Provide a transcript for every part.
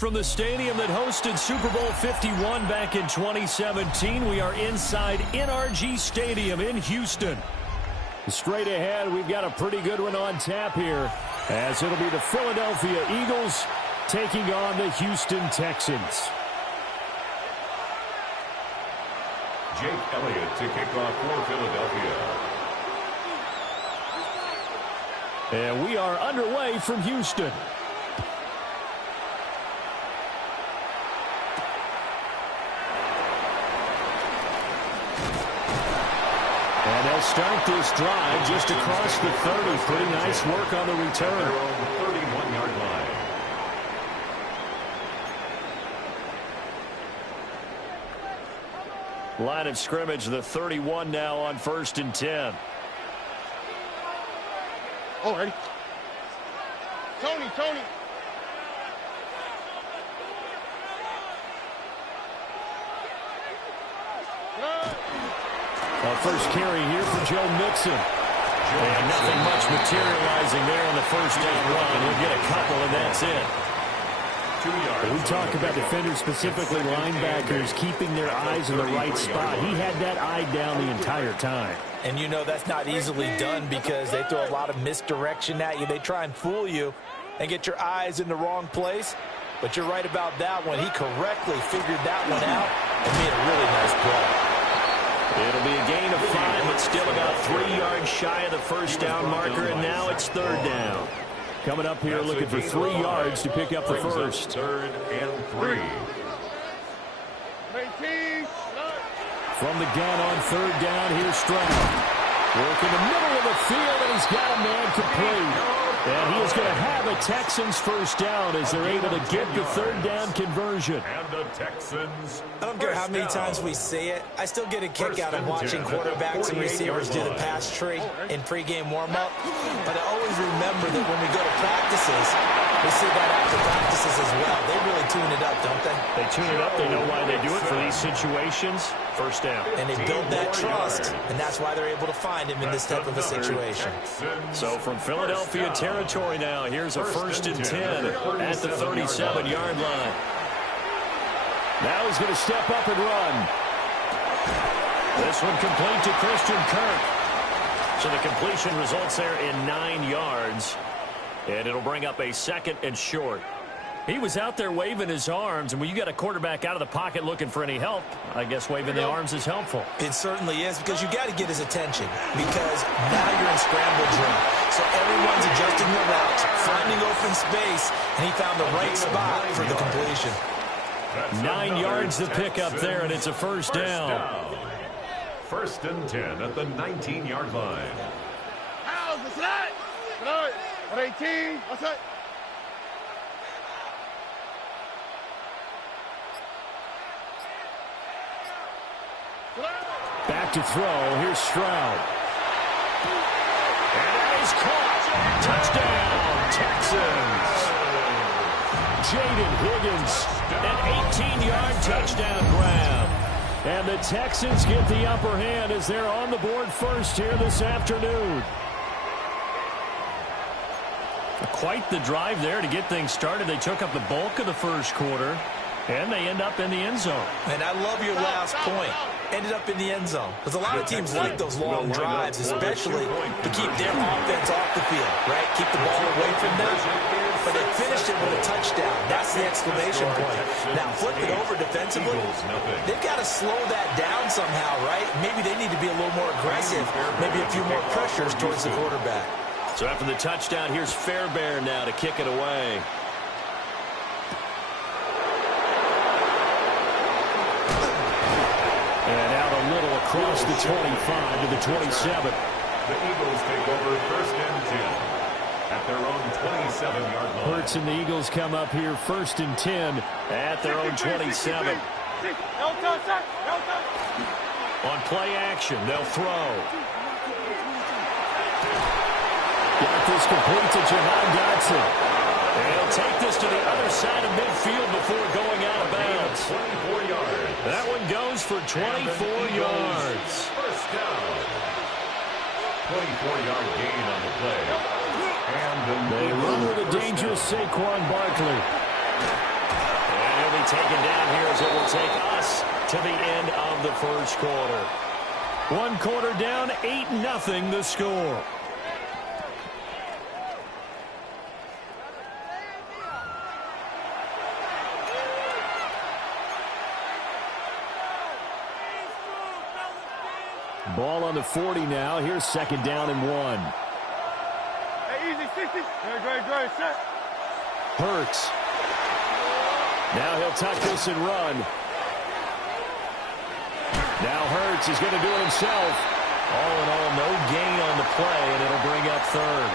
From the stadium that hosted Super Bowl 51 back in 2017, we are inside NRG Stadium in Houston. Straight ahead, we've got a pretty good one on tap here, as it'll be the Philadelphia Eagles taking on the Houston Texans. Jake Elliott to kick off for Philadelphia. And we are underway from Houston. And they'll start this drive just across the 30. Pretty nice work on the return. 31-yard line. Line of scrimmage, the 31 now on 1st and 10. Oh, ready. Tony. First carry here for Joe Mixon. And nothing much materializing there on the first down run. He'll get a couple, and that's it. 2 yards. We talk about defenders, specifically linebackers, keeping their eyes in the right spot. He had that eye down the entire time. And you know that's not easily done because they throw a lot of misdirection at you. They try and fool you and get your eyes in the wrong place. But you're right about that one. He correctly figured that one out and made a really nice play. It'll be a gain of 5, but still about 3 yards shy of the first down marker, and now it's 3rd down. Coming up here looking for 3 yards to pick up the first. 3rd and 3. From the gun on 3rd down, here's Stroud. Work in the middle of the field, and he's got a man complete. And he is going to have a Texans first down as they're able to get the 3rd down conversion. And the Texans. I don't care how many times we say it, I still get a kick out of watching quarterbacks and receivers do the pass tree in pregame warm-up. But I always remember that when we go to practices, we see that after practices as well. They really tune it up, don't they? They tune it up. They know why they do it for these situations. First down. And they build that trust, and that's why they're able to find him in this type of a situation. So from Philadelphia territory now, here's a 1st and 10 at the 37-yard line. Now he's going to step up and run. This one complete to Christian Kirk. So the completion results there in 9 yards. And it'll bring up a 2nd and short. He was out there waving his arms, and when you got a quarterback out of the pocket looking for any help, I guess waving the arms is helpful. It certainly is, because you got to get his attention, because now you're in scramble drill. So everyone's adjusting their routes, finding open space, and he found the right spot for the completion. 9 yards to pick up there, and it's a first down. 1st and 10 at the 19-yard line. How's the slide? 18. What's that? Back to throw. Here's Stroud. And that is caught. Touchdown, Texans. Jaden Higgins, an 18-yard touchdown grab. And the Texans get the upper hand as they're on the board first here this afternoon. Quite the drive there to get things started. They took up the bulk of the first quarter, and they end up in the end zone. And I love your last point. Ended up in the end zone. Because a lot of teams like those long drives, especially to keep their offense off the field, right? Keep the ball away from them. But they finished it with a touchdown. That's the exclamation point. Now, flip it over defensively. They've got to slow that down somehow, right? Maybe they need to be a little more aggressive. Maybe a few more pressures towards the quarterback. So after the touchdown, here's Fairbairn now to kick it away. And out a little across the 25 to the 27. The Eagles take over 1st and 10 at their own 27-yard line. Hurts and the Eagles come up here 1st and 10 at their own 27. On play action, they'll throw. Got this complete to Jahan Dotson. And he'll take this to the other side of midfield before going out of bounds. 24 yards. That one goes for 24 yards. First down. 24-yard gain on the play. And they run with a dangerous Saquon Barkley. taken down here as it will take us to the end of the first quarter. 1 quarter down, 8-0 the score. Ball on the 40 now. Here's 2nd down and 1. Hey, easy, 60. Great, set. Hurts. Now he'll tuck this and run. Now Hurts is going to do it himself. All in all, no gain on the play, and it'll bring up 3rd.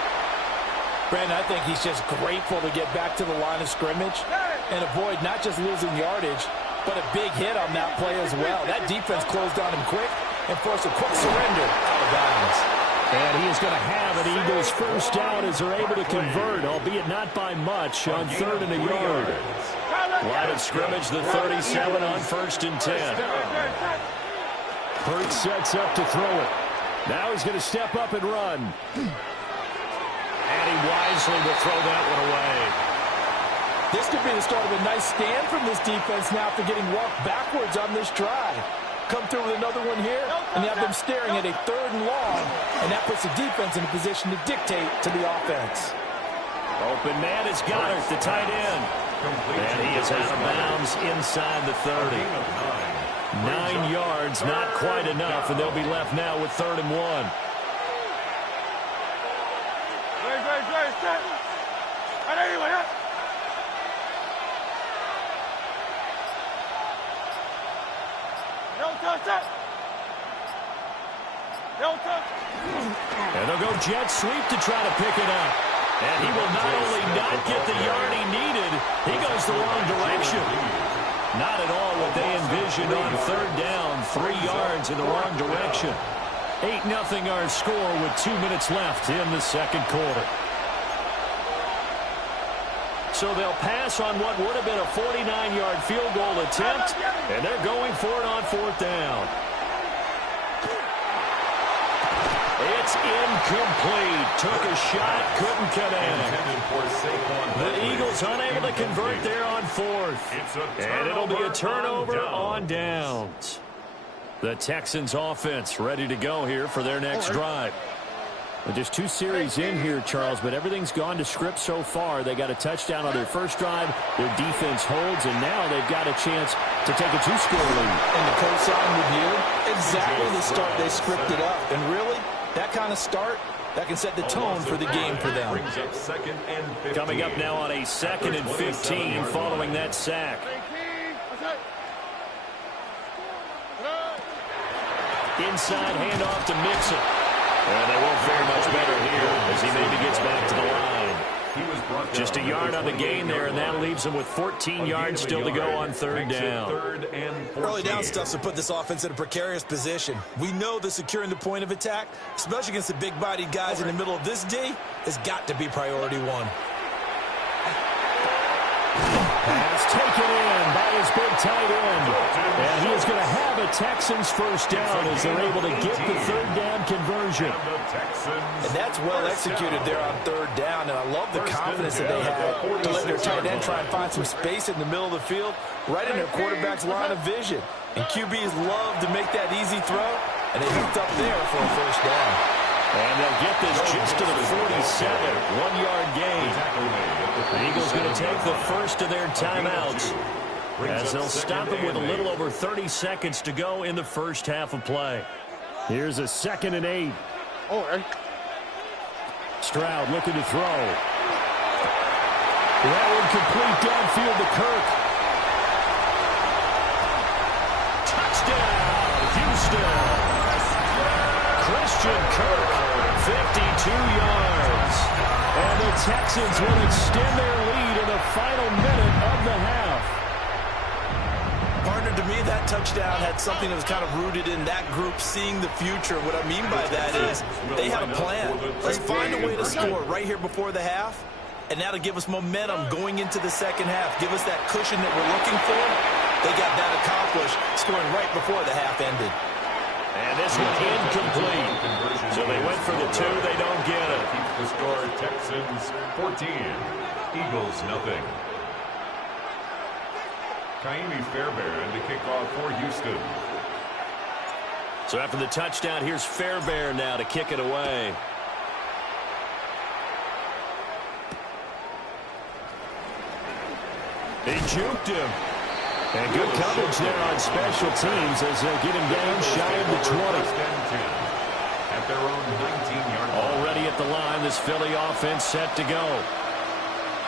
Brandon, I think he's just grateful to get back to the line of scrimmage and avoid not just losing yardage, but a big hit on that play as well. That defense closed on him quick and forced a quick surrender out of bounds. And he is going to have an Eagles first down as they're able to convert, albeit not by much, on 3rd and a yard. Line of scrimmage, the 37 on 1st and 10. Hurts sets up to throw it. Now he's going to step up and run. And he wisely will throw that one away. This could be the start of a nice stand from this defense now after getting walked backwards on this drive. Come through with another one here, and you have them staring at a 3rd and long, and that puts the defense in a position to dictate to the offense. Open man is Goddard, the tight end. And he is out of bounds inside the 30. 9 yards, not quite enough, and they'll be left now with 3rd and 1. Great, set. And they'll go jet sweep to try to pick it up. And he will not only not get the yard he needed, he goes the wrong direction. Not at all what they envisioned on 3rd down, 3 yards in the wrong direction. 8-0 our score with 2 minutes left in the 2nd quarter. So they'll pass on what would have been a 49-yard field goal attempt, and they're going for it on 4th down. It's incomplete. Took a shot, couldn't connect. The Eagles unable to convert there on 4th. And it'll be a turnover on downs. The Texans offense ready to go here for their next drive. Well, just 2 series in here, Charles, but everything's gone to script so far. They got a touchdown on their first drive. Their defense holds, and now they've got a chance to take a 2-score lead. And the co-sign with you, exactly the start they scripted up. And really, that kind of start, that can set the tone for the game for them. Coming up now on a 2nd and 15 following that sack. Inside handoff to Mixon. And they won't fare much better here as he maybe gets back to the line. Just a yard on the gain there, and that leaves him with 14 yards still to go on 3rd down. Early down stuff to put this offense in a precarious position. We know that securing the point of attack, especially against the big-bodied guys in the middle of this D, has got to be priority 1. Pass taken in by his big tight end. And he is going to have a Texans first down as they're able to get the 3rd down conversion. And that's well executed there on 3rd down. And I love the confidence that they had to let their tight end try and find some space in the middle of the field, right in their quarterback's line of vision. And QBs love to make that easy throw, and they hooked up there for a first down. And they'll get this just to the 47, 1-yard gain. The Eagles going to take the first of their timeouts as they'll stop them with a little over 30 seconds to go in the first half of play. Here's a 2nd and 8. Stroud looking to throw. That one complete downfield to Kirk. Touchdown, Houston. Christian Kirk, 52 yards. And the Texans will extend their lead in the final minute of the half. Partner, to me, that touchdown had something that was kind of rooted in that group seeing the future. What I mean by that is they had a plan. Let's find a way to score right here before the half, and that'll give us momentum going into the second half. Give us that cushion that we're looking for. They got that accomplished, scoring right before the half ended. And this one incomplete. So they went for the 2. They don't get it. Keeps the score Texans 14, Eagles nothing. Fairbairn to kick off for Houston. So after the touchdown, here's Fairbairn now to kick it away. He juked him. And good coverage there on special teams as they'll get him down shy of the 20. At their own 19-yard line. Already at the line, this Philly offense set to go.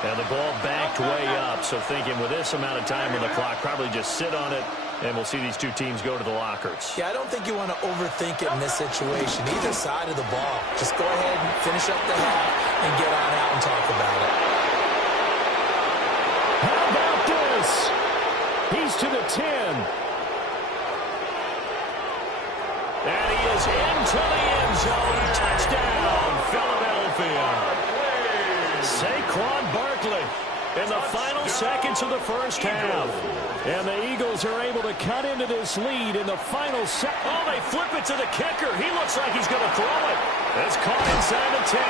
And the ball backed way up, so thinking with this amount of time on the clock, probably just sit on it, and we'll see these two teams go to the lockers. Yeah, I don't think you want to overthink it in this situation, either side of the ball. Just go ahead and finish up the half and get on out and talk about it. How about this? He's to the 10. And he is into the end zone. Touchdown, Philadelphia. Saquon Barkley in the final seconds of the first half. And the Eagles are able to cut into this lead in the final second. Oh, they flip it to the kicker. He looks like he's going to throw it. It's caught inside the 10.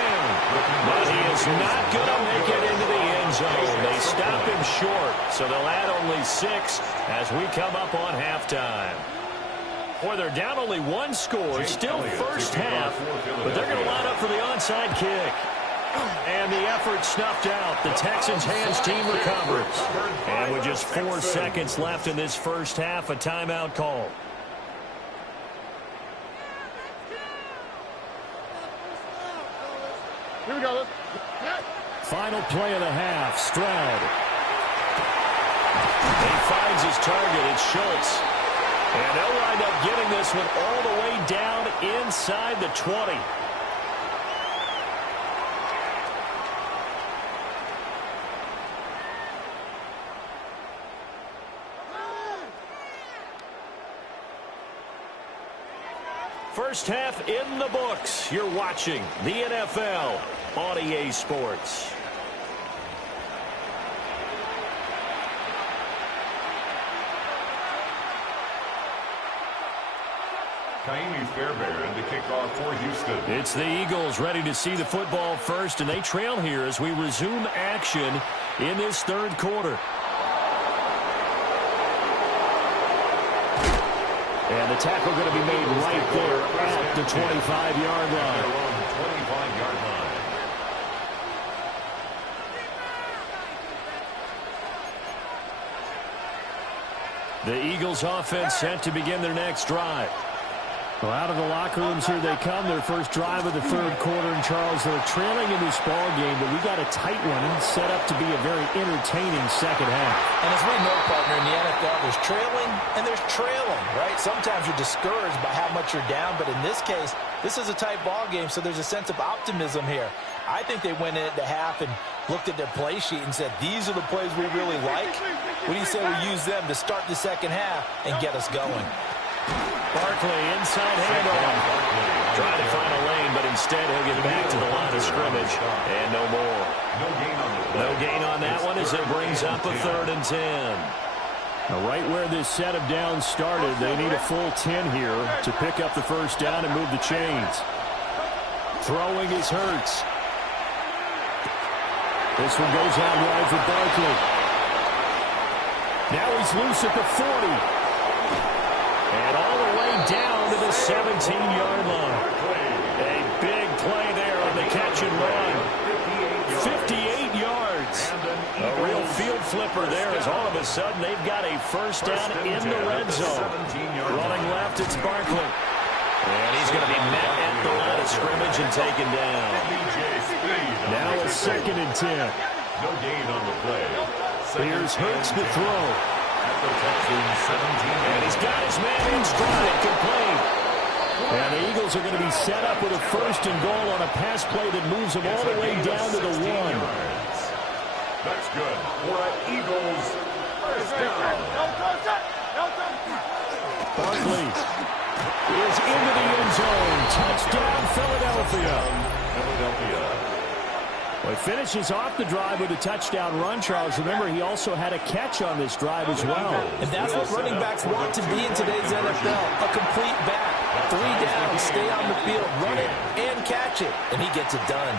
But he is not going to make it into the end zone. They stop him short, so they'll add only 6 as we come up on halftime. Boy, they're down only 1 score, still first half, but they're going to line up for the onside kick. And the effort snuffed out. The Texans' hands team recovers. And with just 4 seconds left in this first half, a timeout call. Here we go. Final play of the half, Stroud. He finds his target, it's Schultz. And they'll wind up getting this one all the way down inside the 20. First half in the books. You're watching the NFL on EA Sports. Fairbairn to kick off for Houston. It's the Eagles ready to see the football first, and they trail here as we resume action in this third quarter. And the tackle going to be made right there at the 25-yard line. 25-yard line. The Eagles offense set to begin their next drive. Well, out of the locker rooms here they come. Their first drive of the third quarter. And, Charles, they're trailing in this ball game, but we got a tight one and set up to be a very entertaining second half. And as we know, partner, in the NFL, there's trailing and there's trailing, right? Sometimes you're discouraged by how much you're down, but in this case, this is a tight ball game, so there's a sense of optimism here. I think they went into half and looked at their play sheet and said, these are the plays we really like. What do you say we use them to start the second half and get us going? Barkley, inside handoff. Trying to find a lane, but instead he'll get back to the line of scrimmage. And no more. No gain on that one as it brings up a 3rd and 10. Now, right where this set of downs started, they need a full 10 here to pick up the first down and move the chains. Throwing is Hurts. This one goes out wide for Barkley. Now he's loose at the 40. And all the way down to the 17-yard line. A big play there on the catch and run. 58 yards. A real field flipper there as all of a sudden they've got a first down in the red zone. Running left, it's Barkley. And he's going to be met at the line of scrimmage and taken down. Now a 2nd and 10. No gain on the play. Here's Hurts to throw. And he's got his man in stride, complete. And the Eagles are going to be set up with a 1st and goal on a pass play that moves them all the way down to the 1. That's good for an Eagles first down. Barkley is into the end zone. Touchdown, Philadelphia. Well, he finishes off the drive with a touchdown run, Charles. Remember, he also had a catch on this drive as well. And that's what running backs want to be in today's NFL, a complete back. 3 down, stay on the field, run it, and catch it. And he gets it done.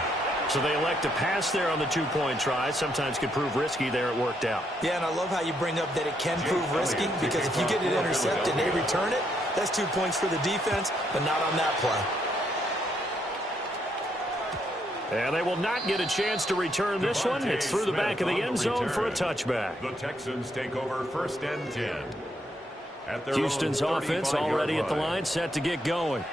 So they elect to pass there on the two-point try. Sometimes could prove risky there. It worked out. Yeah, and I love how you bring up that it can prove risky, because if you get it intercepted and they return it, that's 2 points for the defense, but not on that play. And they will not get a chance to return this one. It's through the back of the end zone for a touchback. The Texans take over 1st and 10. Houston's offense already at the line, set to get going.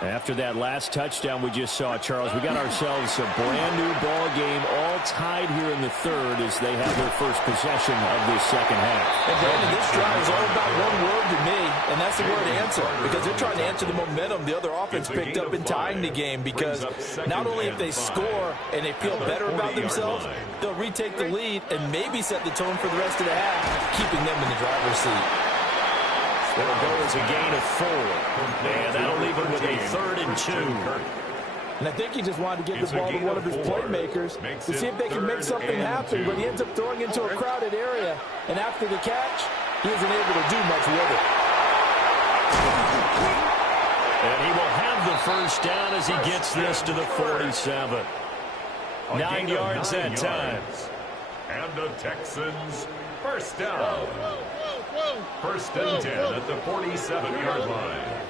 After that last touchdown we just saw, Charles, we got ourselves a brand-new ball game, all tied here in the third as they have their first possession of this second half. And, Brandon, this drive is all about one word to me, and that's the word answer, because they're trying to answer the momentum the other offense picked up in tying the game, because not only if they score and they feel better about themselves, they'll retake the lead and maybe set the tone for the rest of the half, keeping them in the driver's seat. That'll go as a gain of 4. And that'll leave him with a 3rd and 2. And I think he just wanted to give the ball to one of his playmakers to see if they can make something happen, but he ends up throwing into a crowded area. And after the catch, he isn't able to do much with it. And he will have the first down as he gets this to the 47. 9 yards that time. And the Texans first down. 1st and 10 at the 47-yard line.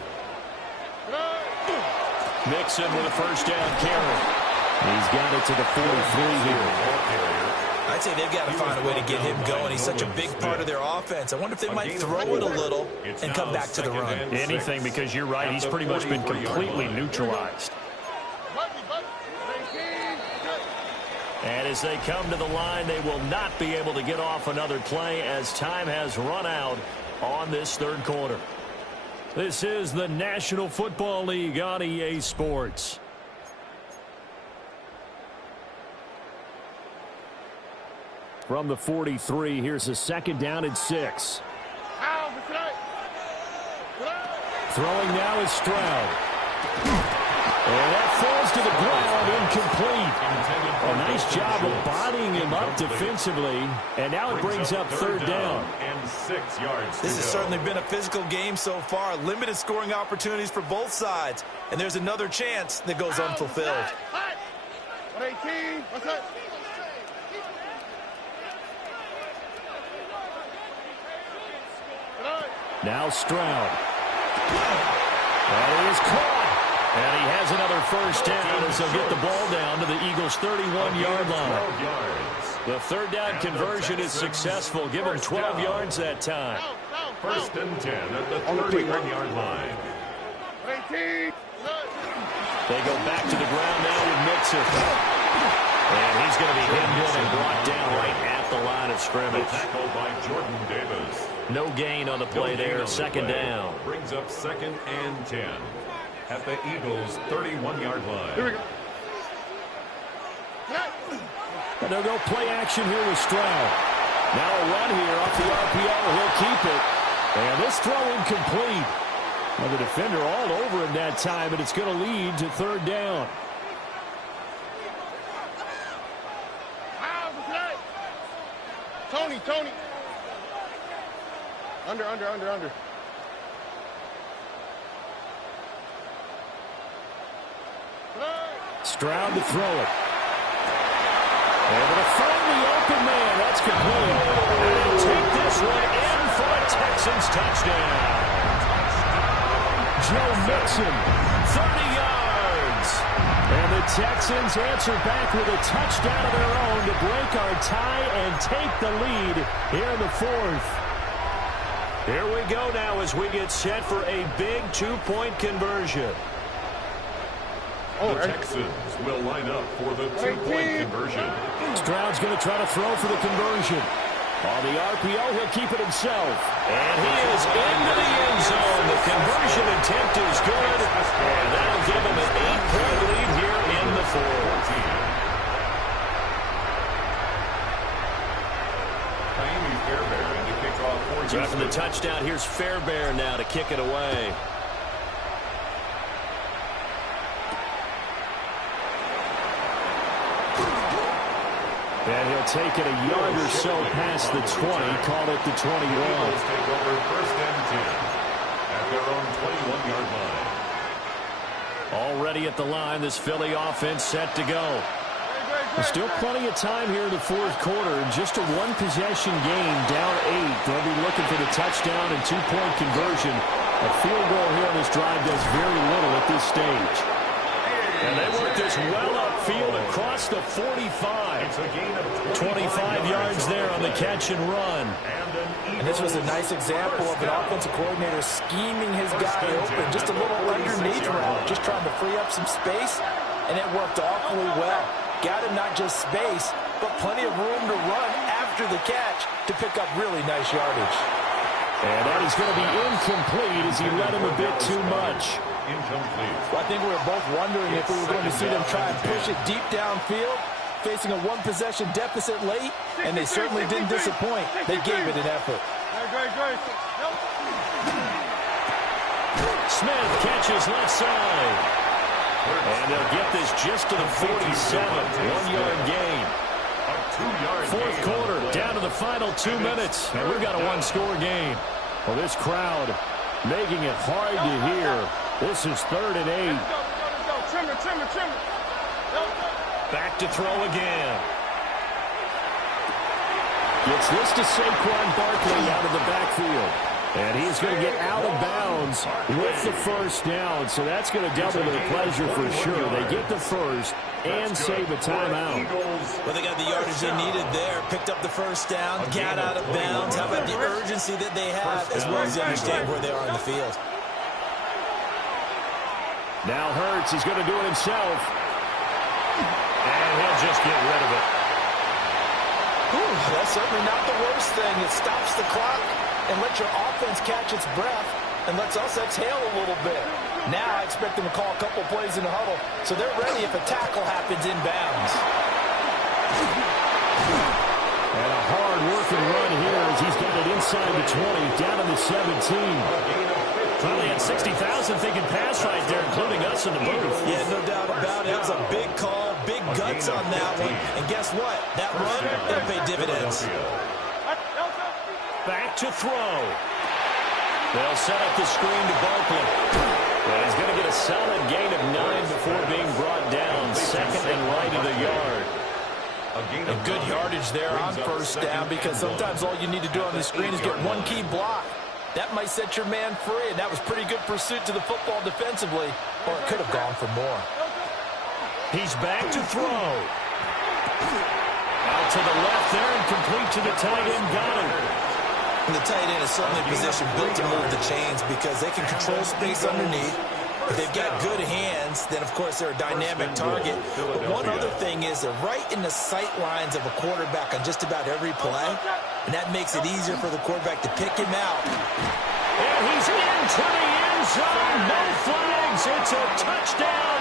Mixon with a first down carry. He's got it to the 43 here. I'd say they've got to find a way to get him going. He's such a big part of their offense. I wonder if they might throw it a little and come back to the run. Anything, because you're right. He's pretty much been completely neutralized. And as they come to the line, they will not be able to get off another play as time has run out on this third quarter. This is the National Football League on EA Sports. From the 43, here's a 2nd down and 6. Throwing now is Stroud. And that falls to the ground, incomplete. A nice job of bodying him up defensively, and now it brings up 3rd down. And 6 yards. This has certainly been a physical game so far. Limited scoring opportunities for both sides, and there's another chance that goes unfulfilled. 118. What's up? Now Stroud. And he is caught. And he has another first down as they'll get the ball down to the Eagles' 31-yard line. The 3rd down conversion is successful. Give them 12 yards that time. 1st and 10 at the 31-yard line. 18. They go back to the ground now with Mixon. And he's going to be hemmed in and brought down right at the line of scrimmage. Tackled by Jordan Davis. No gain on the play there. 2nd down. Brings up 2nd and 10. At the Eagles' 31-yard line. Here we go. And they'll go play action here with Stroud. Now a run here off the RPO. He'll keep it. And this throw incomplete. Well, the defender all over him that time, and it's going to lead to 3rd down. Tony. Under. Stroud to throw it. Able to find the open man. That's complete. And they'll take this one in for a Texans touchdown. Joe Mixon, 30 yards. And the Texans answer back with a touchdown of their own to break our tie and take the lead here in the 4th. Here we go now as we get set for a big 2-point conversion. The Texans will line up for the 2-point conversion. Stroud's going to try to throw for the conversion. On the RPO, he'll keep it himself. And he is into the end zone. The conversion attempt is good. And that'll give him an 8-point lead here in the 4th. After the touchdown, here's Fairbairn now to kick it away. And he'll take it a yard or so past the 20, call it the 21. Eagles take over 1st and 10 at their own 21-yard line. Already at the line, this Philly offense set to go. There's still plenty of time here in the fourth quarter. Just a one-possession game, down 8. They'll be looking for the touchdown and two-point conversion. A field goal here on this drive does very little at this stage. And they work this well upfield across the 45. 25 yards there on the catch and run. And this was a nice example of an offensive coordinator scheming his guy open. Just a little underneath route, just trying to free up some space, and it worked awfully well. Got him not just space, but plenty of room to run after the catch to pick up really nice yardage. And that is going to be incomplete as he led him a bit too much. Well, I think we were both wondering if we were going to see them try and push it deep downfield, facing a one-possession deficit late, and they certainly didn't disappoint. They gave it an effort. Smith catches left side. And they'll get this just to the 47. 1-yard gain. Fourth quarter, down to the final 2 minutes. And we've got a one-score game. Well, this crowd making it hard to hear. This is 3rd and 8. Back to throw again. Gets this to Saquon Barkley out of the backfield. And he's going to get out of bounds with the first down. So that's going to double their pleasure for sure. They get the first and save a timeout. Well, they got the yardage they needed there. Picked up the first down, got out of bounds. How about the urgency that they have, as well as they understand where they are in the field. Now Hurts is going to do it himself. And he'll just get rid of it. Ooh, that's certainly not the worst thing. It stops the clock and lets your offense catch its breath and lets us exhale a little bit. Now I expect them to call a couple plays in the huddle, so they're ready if a tackle happens inbounds. And a hard-working run here as he's got it inside the 20, down to the 17. Probably had 60,000 thinking pass right there, including us in the booth. Yeah, no doubt about it. It was a big call, big guts on that one. And guess what? That run, it'll pay dividends. Back to throw. They'll set up the screen to Barkley. But he's going to get a solid gain of 9 before being brought down. Second and right of the yard. A good yardage there on first down, because sometimes all you need to do on the screen is get one key block. That might set your man free, and that was pretty good pursuit to the football defensively, or it could have gone for more. He's back to throw. Out to the left there and complete to the tight end. Got him. And the tight end is certainly a position built to move the chains because they can control space underneath. If they've got good hands, then, of course, they're a dynamic target. But one other thing is they're right in the sight lines of a quarterback on just about every play, and that makes it easier for the quarterback to pick him out. And he's into the end zone. No flags. It's a touchdown.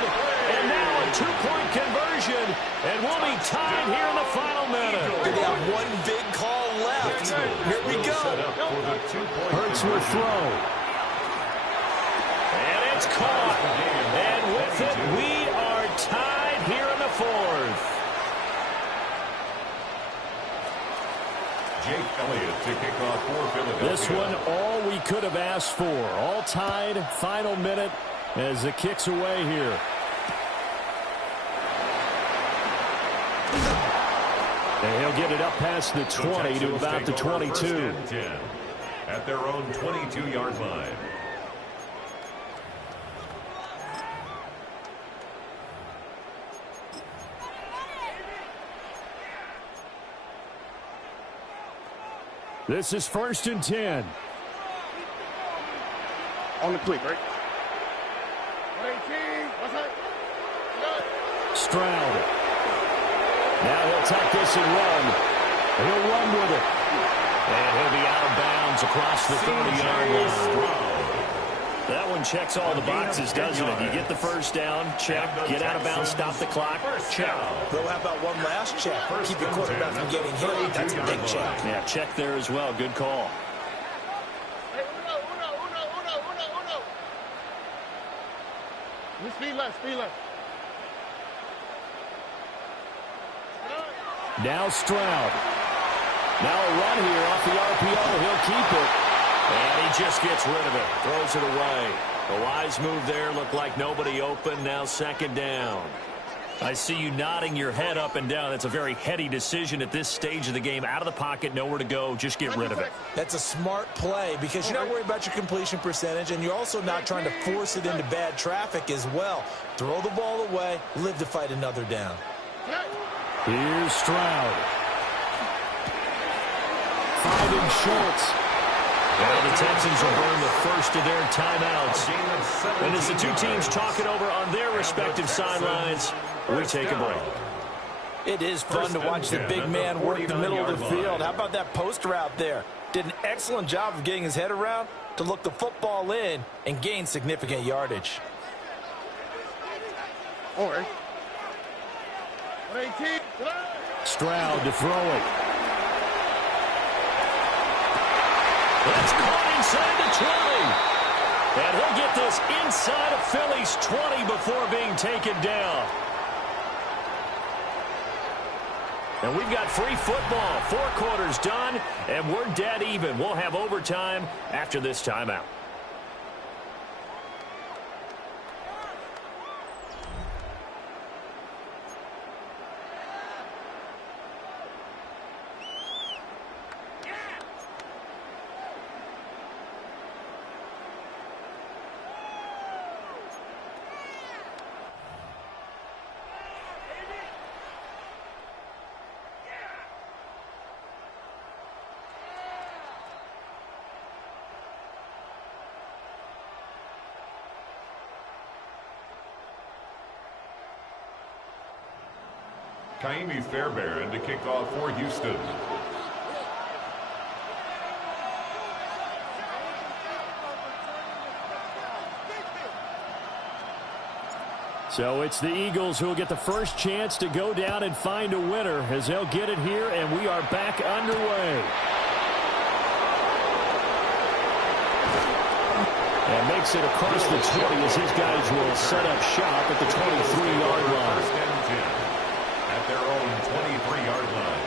And now a two-point conversion. And we'll be tied here in the final minute. They have one big call left. Here we go. Hurts will throw. And it's caught. And with it, we are tied here in the fourth. Jake Elliott to kick off for Philadelphia. This one, all we could have asked for. All tied, final minute as the kick's away here. And he'll get it up past the 20 to about the 22. At their own 22-yard line. This is 1st and 10. On the click, right? Stroud. Now he'll tuck this and run. He'll run with it. And he'll be out of bounds across the 30-yard line. That one checks all the boxes, doesn't it? You get the first down, check. Get out of bounds, stop the clock, check. Well, how about one last check? Keep your quarterback from getting hit. That's a big check. Yeah, check there as well. Good call. Speed left, speed left. Now Stroud. Now a run here off the RPO. He'll keep it. And he just gets rid of it. Throws it away. A wise move there. Looked like nobody open. Now second down. I see you nodding your head up and down. That's a very heady decision at this stage of the game. Out of the pocket, nowhere to go. Just get rid of it. That's a smart play because you're not worried about your completion percentage, and you're also not trying to force it into bad traffic as well. Throw the ball away, live to fight another down. Here's Stroud. 5 in shorts. Well, the Texans will burn the first of their timeouts. And as the two teams talk it over on their respective sidelines, we take a break. It is fun to watch the big man work the middle of the field. How about that post route there? Did an excellent job of getting his head around to look the football in and gain significant yardage. Stroud to throw it. That's caught inside the 20. And he'll get this inside of Philly's 20 before being taken down. And we've got free football. 4 quarters done, and we're dead even. We'll have overtime after this timeout. Kaimi Fairbairn to kick off for Houston. So it's the Eagles who will get the first chance to go down and find a winner as they'll get it here, and we are back underway. And makes it across the 20 as his guys will set up shop at the 23-yard line. First and 10 at their own 23-yard line.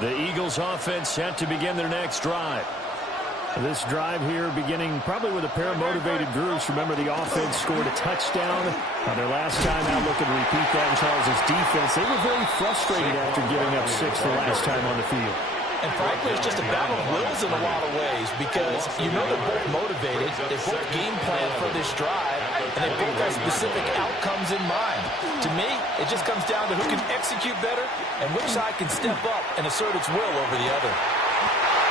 The Eagles offense set to begin their next drive. This drive here beginning probably with a pair of motivated groups. Remember, the offense scored a touchdown on their last time out. Looking to repeat that in Charles' defense. They were very frustrated after giving up 6 the last time on the field. And frankly, it's just a battle of wills in a lot of ways because you know they're both motivated, they both game plan for this drive, and they both have specific outcomes in mind. To me, it just comes down to who can execute better and which side can step up and assert its will over the other.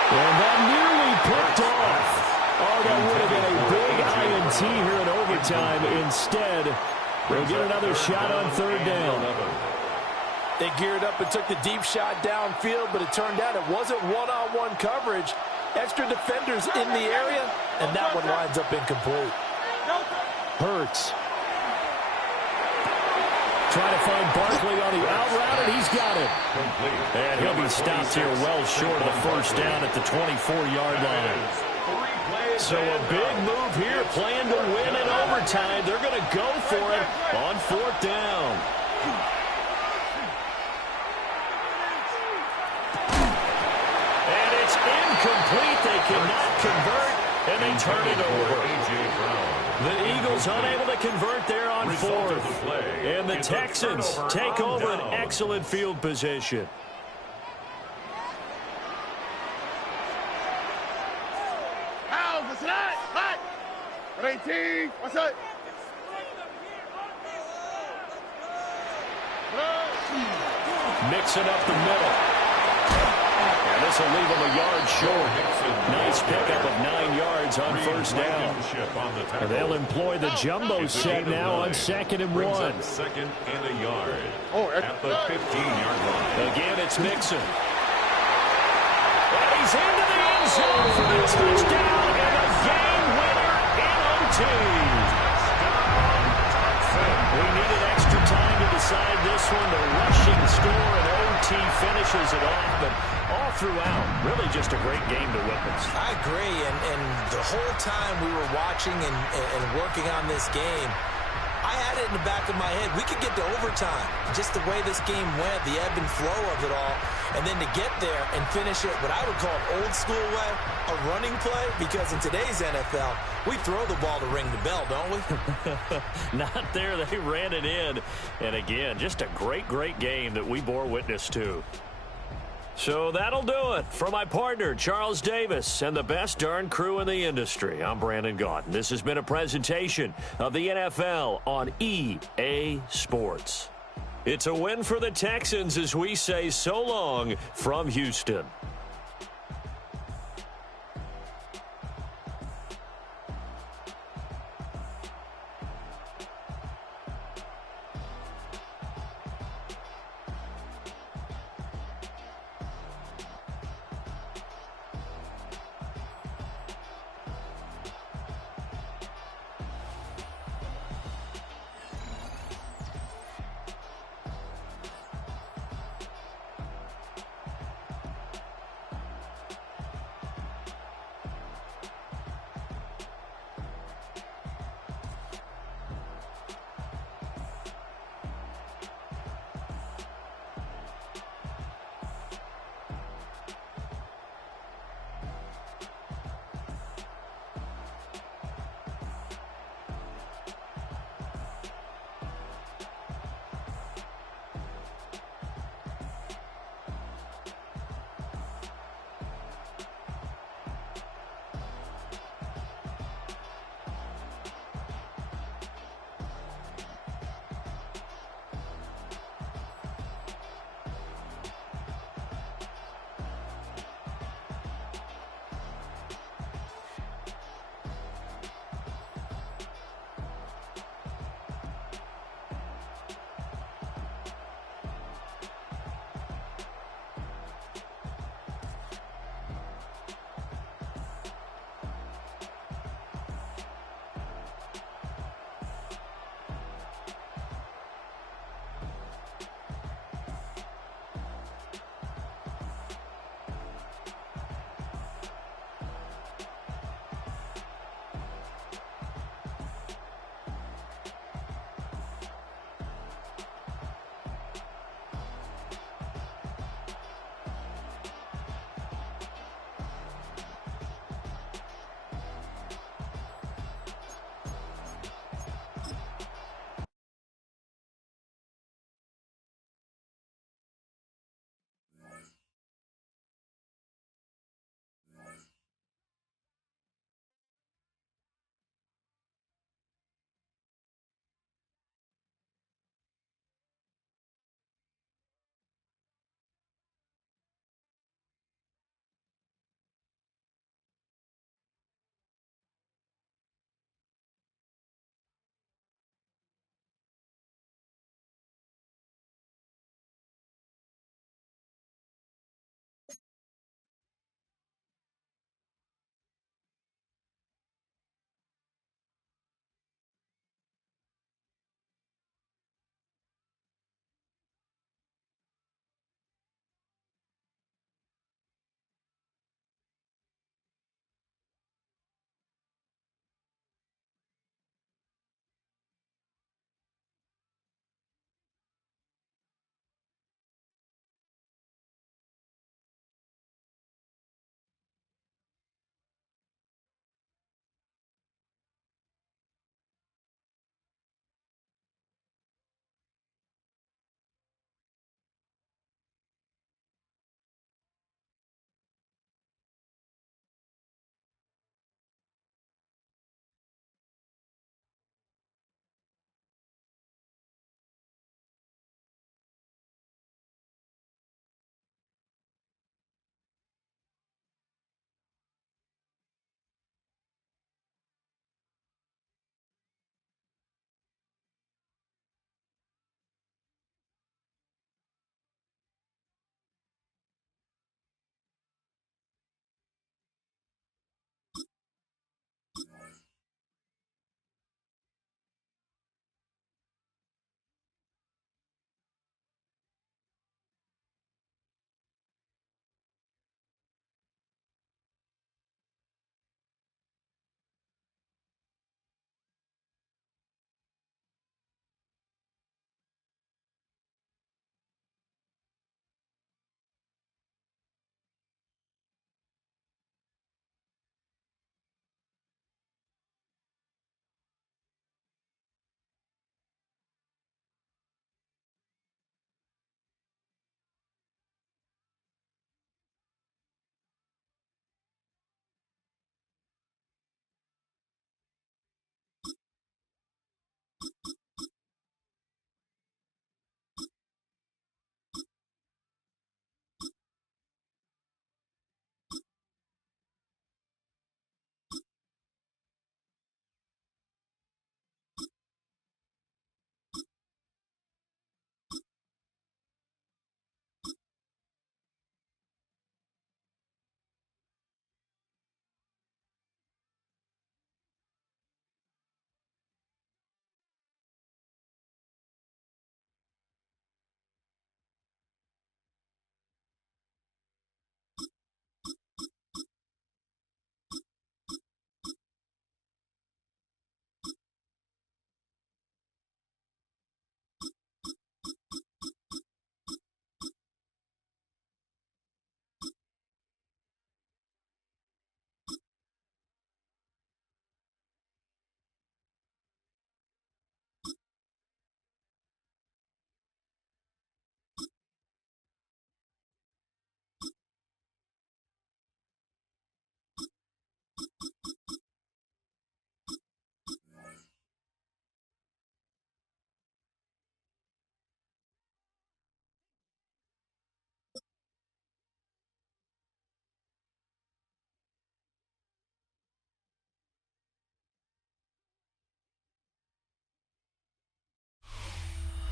And that nearly picked off. Oh, that would have been a big INT here in overtime. Instead, they'll get another shot on third down. They geared up and took the deep shot downfield, but it turned out it wasn't one-on-one coverage. Extra defenders in the area, and that one winds up incomplete. Hurts. Trying to find Barkley on the out route, and he's got it. And he'll be stopped here well short of the first down at the 24-yard line. So a big move here, playing to win in overtime. They're going to go for it on fourth down. And it's incomplete. They cannot convert, and they turn it over. The Eagles unable to convert there on fourth. And the Texans take over an excellent field position. What's up? Mixing up the middle. And this will leave them a yard short. Nice pickup of 9 yards on first down. And they'll employ the jumbo set now on 2nd and 1. Second and a yard at the 15-yard line. Again, it's Mixon. And he's into the end zone for the touchdown and a game winner in OT. We needed extra time to decide this one. The rushing score and OT finishes it off, but all throughout, really just a great game to witness. I agree, and the whole time we were watching and working on this game, I I had it in the back of my head. We could get to overtime. Just the way this game went, the ebb and flow of it all, and then to get there and finish it what I would call an old school way, a running play, because in today's NFL, we throw the ball to ring the bell, don't we? Not there. They ran it in. And again, just a great, great game that we bore witness to. So that'll do it. For my partner, Charles Davis, and the best darn crew in the industry, I'm Brandon Gaudin. This has been a presentation of the NFL on EA Sports. It's a win for the Texans as we say so long from Houston.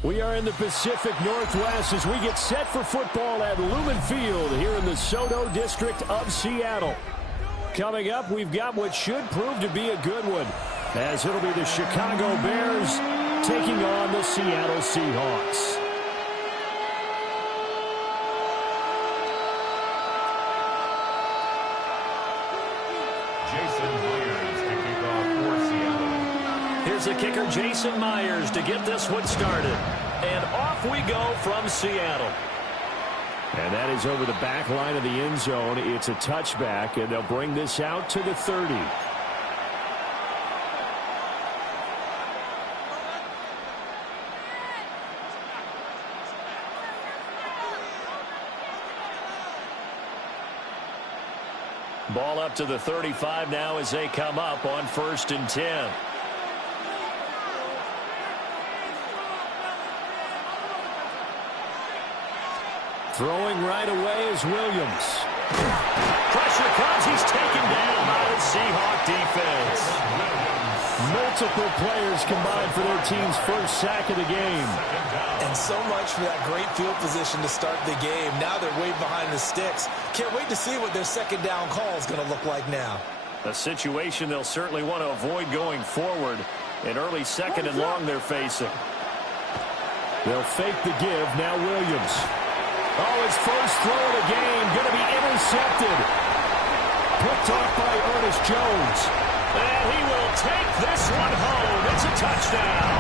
We are in the Pacific Northwest as we get set for football at Lumen Field here in the Soto District of Seattle. Coming up, we've got what should prove to be a good one, as it'll be the Chicago Bears taking on the Seattle Seahawks. Here's the kicker, Jason Myers, to get this one started. And off we go from Seattle. And that is over the back line of the end zone. It's a touchback, and they'll bring this out to the 30. Ball up to the 35 now as they come up on 1st and 10. Throwing right away is Williams. Pressure comes. He's taken down by the Seahawk defense. Multiple players combined for their team's first sack of the game. And so much for that great field position to start the game. Now they're way behind the sticks. Can't wait to see what their second down call is going to look like now. A situation they'll certainly want to avoid going forward. An early second and long they're facing. They'll fake the give. Now Williams. Oh, his first throw of the game going to be intercepted. Picked off by Ernest Jones. And he will take this one home. It's a touchdown.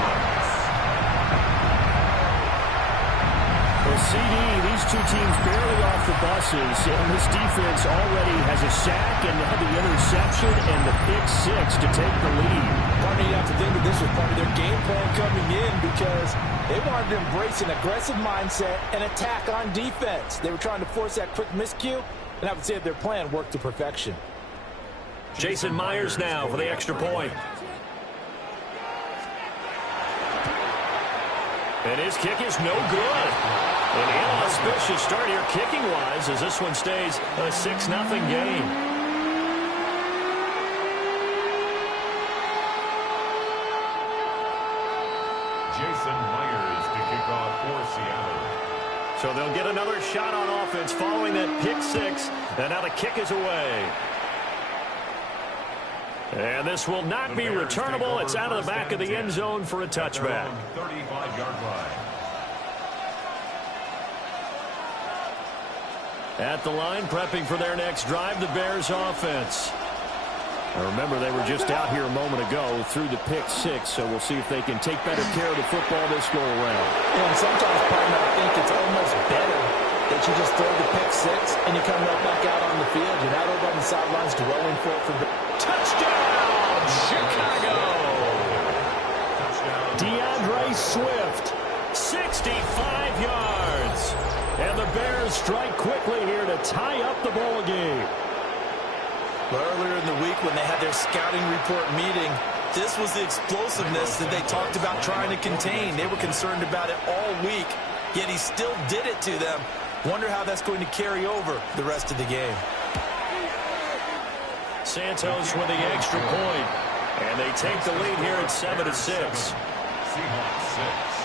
The CD, these two teams barely off the buses, and this defense already has a sack and now the interception and the pick six to take the lead. Partner, you have to think that this was part of their game plan coming in because they wanted to embrace an aggressive mindset and attack on defense. They were trying to force that quick miscue, and I would say their plan worked to perfection. Jason Myers now for the extra point. And his kick is no good. An inauspicious start here kicking-wise as this one stays a 6-0 game. Jason Myers to kick off for Seattle. So they'll get another shot on offense following that pick six. And now the kick is away. And this will not be returnable. It's out of the back of the end zone for a touchback. 35-yard line. At the line, prepping for their next drive, the Bears offense. Now remember, they were just out here a moment ago through the pick six, so we'll see if they can take better care of the football this go-around. And sometimes, partner, I think it's almost better that you just throw the pick six and you come right back out on the field. You're not over on the sidelines dwelling for it for the touchdown, Chicago! Touchdown. DeAndre Swift, 65 yards. And the Bears strike quickly here to tie up the ball game. Earlier in the week when they had their scouting report meeting, this was the explosiveness that they talked about trying to contain. They were concerned about it all week, yet he still did it to them. Wonder how that's going to carry over the rest of the game. Santos with the extra point, and they take the lead here at 7-6. Seahawks 6.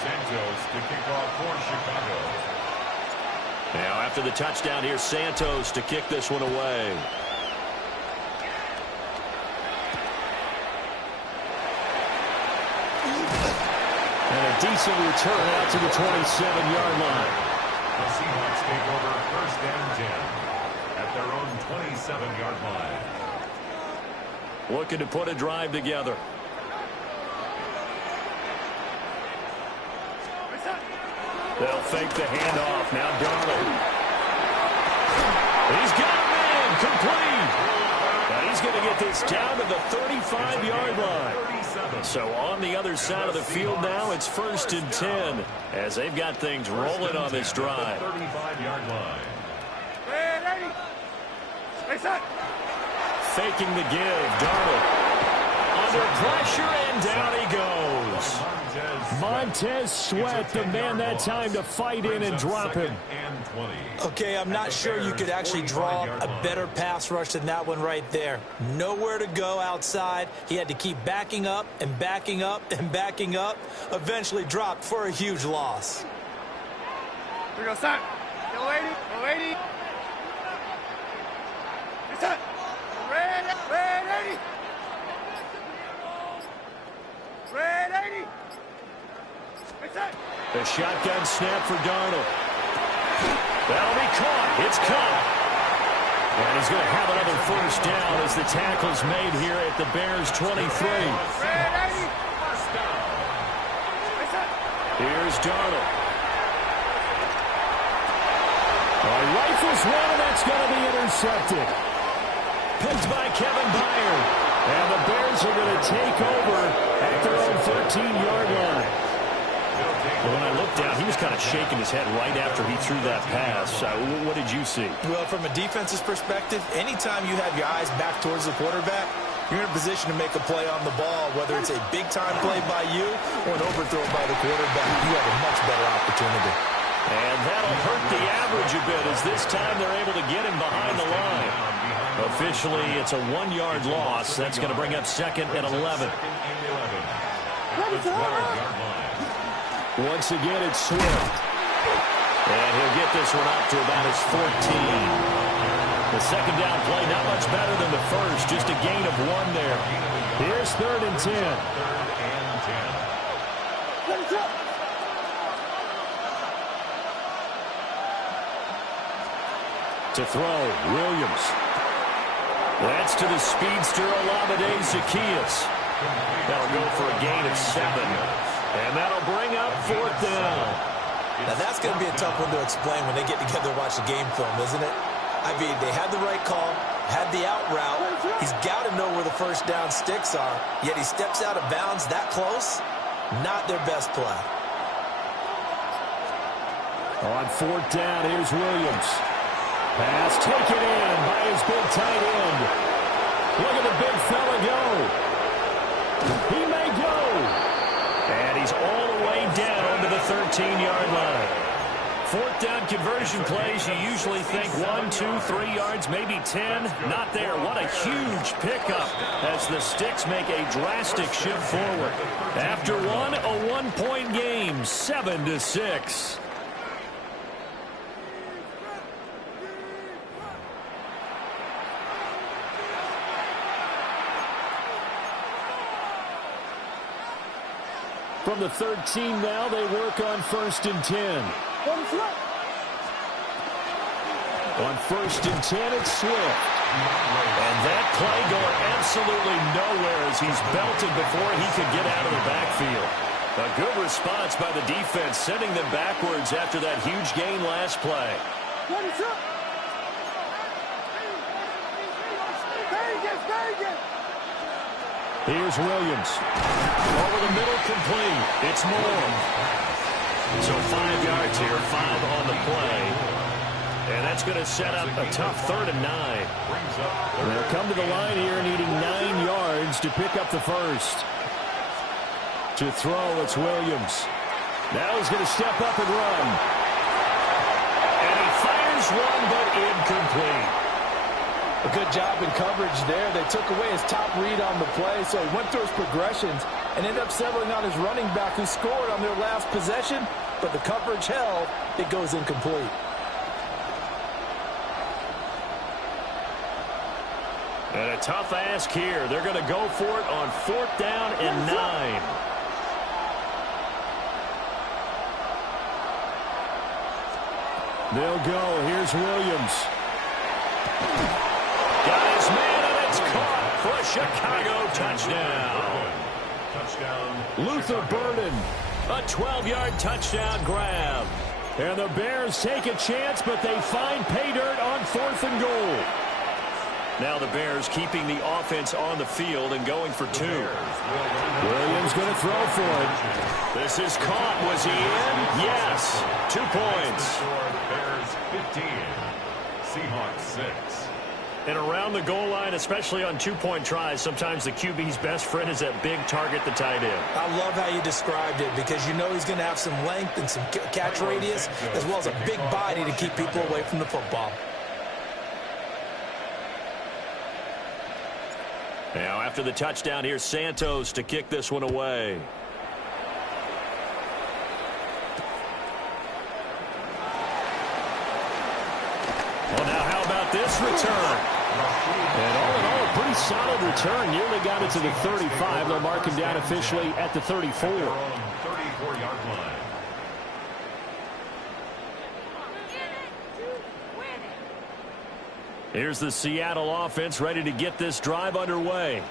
Santos to kick off for Chicago. Now after the touchdown, here's Santos to kick this one away. And a decent return out to the 27-yard line. The Seahawks take over 1st and 10 at their own 27-yard line. Looking to put a drive together. They'll fake the handoff. Now Darnold. He's got a man complete. And he's going to get this down to the 35-yard line. So on the other side of the field now, it's 1st and 10 as they've got things rolling on this drive. 35-yard line. Faking the give. Darnold under pressure, and down he goes. Bears. Montez Sweat, the man that time to fight in and drop him. Okay, I'm not sure you could actually draw a better pass rush than that one right there. Nowhere to go outside. He had to keep backing up and backing up and backing up. Eventually dropped for a huge loss. Here we go, start. Go 80, go 80. Reset. Red 80. Red 80. Reset. The shotgun snap for Darnold. That'll be caught. It's caught. And he's going to have another first down as the tackle's made here at the Bears 23. Red 80. First down. Reset. Here's Darnold. Rifles one, and that's going to be intercepted. Picked by Kevin Byard. And the Bears are going to take over at their own 13-yard line. Well, when I looked down, he was kind of shaking his head right after he threw that pass. What did you see? Well, from a defense's perspective, anytime you have your eyes back towards the quarterback, you're in a position to make a play on the ball, whether it's a big-time play by you or an overthrow by the quarterback. You have a much better opportunity. And that'll hurt the average a bit as this time they're able to get him behind the line. Officially, it's a 1-yard loss. That's going to bring up 2nd and 11. Once again, it's Swift. And he'll get this one up to about his 14. The second down play, not much better than the first. Just a gain of 1 there. Here's 3rd and 10. To throw, Williams. That's to the speedster, Olamide Zaccheaus. That'll go for a gain of 7. And that'll bring up 4th down. Now, that's going to be a tough one to explain when they get together and watch the game film, isn't it? I mean, they had the right call, had the out route. He's got to know where the first down sticks are, yet he steps out of bounds that close. Not their best play. On 4th down, here's Williams. Pass taken in by his big tight end. Look at the big fella go. He may go. And he's all the way down to the 13-yard line. 4th down conversion plays, you usually think 1, 2, 3 yards, maybe 10. Not there. What a huge pickup as the Sticks make a drastic shift forward. After one, a 1-point game, 7-6. From the 13 now, they work on 1st and 10. On 1st and 10, it's Swift. And that play going absolutely nowhere as he's belted before he could get out of the backfield. A good response by the defense, sending them backwards after that huge gain last play. Here's Williams. Over the middle, complete. It's Moore. So 5 yards here, 5 on the play. And that's going to set up a tough 3rd and 9. They'll come to the line here needing 9 yards to pick up the first. To throw, it's Williams. Now he's going to step up and run. And he fires one, but incomplete. A good job in coverage there. They took away his top read on the play, so he went through his progressions and ended up settling on his running back who scored on their last possession, but the coverage held. It goes incomplete. And a tough ask here. They're going to go for it on 4th down and 9. They'll go. Here's Williams. Got his man, and it's caught for a Chicago touchdown. Luther Burden, a 12-yard touchdown grab. And the Bears take a chance, but they find pay dirt on 4th and goal. Now the Bears keeping the offense on the field and going for 2. Williams going to throw for it. This is caught. Was he in? Yes. 2 points. Bears 15, Seahawks 6. And around the goal line, especially on two-point tries, sometimes the QB's best friend is that big target, the tight end. I love how you described it because you know he's going to have some length and some catch radius as well as a big body to keep people away from the football. Now, after the touchdown, here's Santos to kick this one away. Well, now how about this return? And all in all, a pretty solid return. Nearly got it to the 35. They'll mark him down officially at the 34. 34-yard line. Here's the Seattle offense ready to get this drive underway.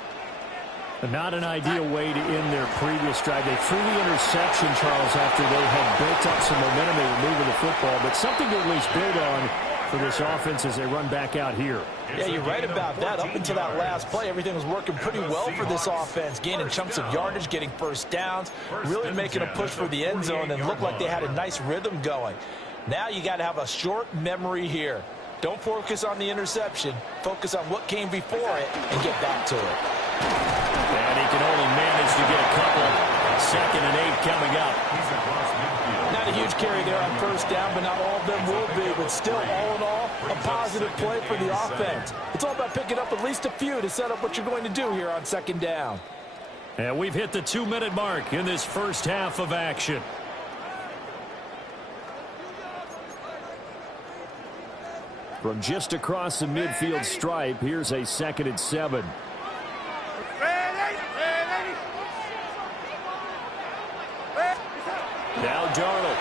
Not an ideal way to end their previous drive. They threw the interception, Charles, after they had built up some momentum. They were moving the football, but something to at least build on for this offense as they run back out here. Yeah, you're right about that. Up until that last play, everything was working pretty well for this offense, gaining chunks of yardage, getting first downs, really making a push for the end zone, and looked like they had a nice rhythm going. Now you got to have a short memory here. Don't focus on the interception. Focus on what came before it and get back to it. And he can only manage to get a couple. 2nd and 8 coming up. Not a huge carry there on first down, but not all of them will be. But still, all in all, a positive play for the offense. It's all about picking up at least a few to set up what you're going to do here on 2nd down. And we've hit the 2-minute mark in this first half of action. From just across the midfield stripe, here's a 2nd and 7. Now Darnold.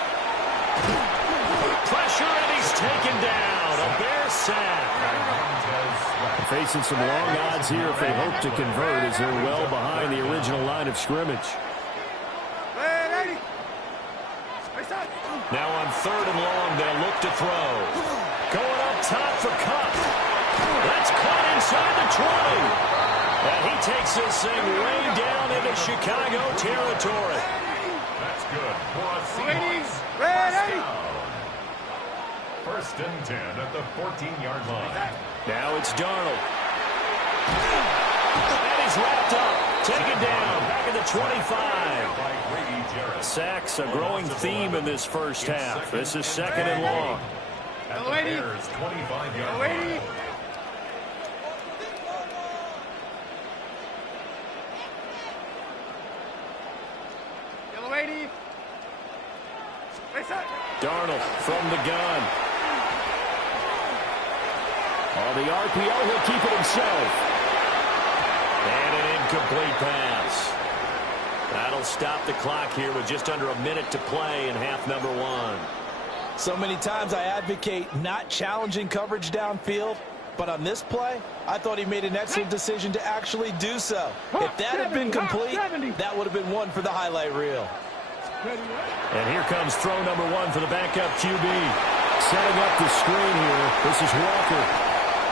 Pressure, and he's taken down. A Bear sack. Facing some long odds here if they hope to convert as they're well behind the original line of scrimmage. Now on 3rd and long, they'll look to throw. Going up top for Cup. That's caught inside the 20. And he takes this thing way down into Chicago territory. That's good for a Seahawks. Ready. 1st and 10 at the 14-yard line. Now it's Darnold. And he's wrapped up. Taken down. Back at the 25. Sacks, a growing theme in this first half. This is 2nd and long. At the Bears' 25-yard line. Darnold from the gun. On the RPO, he'll keep it himself. And an incomplete pass. That'll stop the clock here with just under a minute to play in half number 1. So many times I advocate not challenging coverage downfield, but on this play, I thought he made an excellent decision to actually do so. If that had been complete, that would have been one for the highlight reel. And here comes throw number 1 for the backup QB. Setting up the screen here. This is Walker.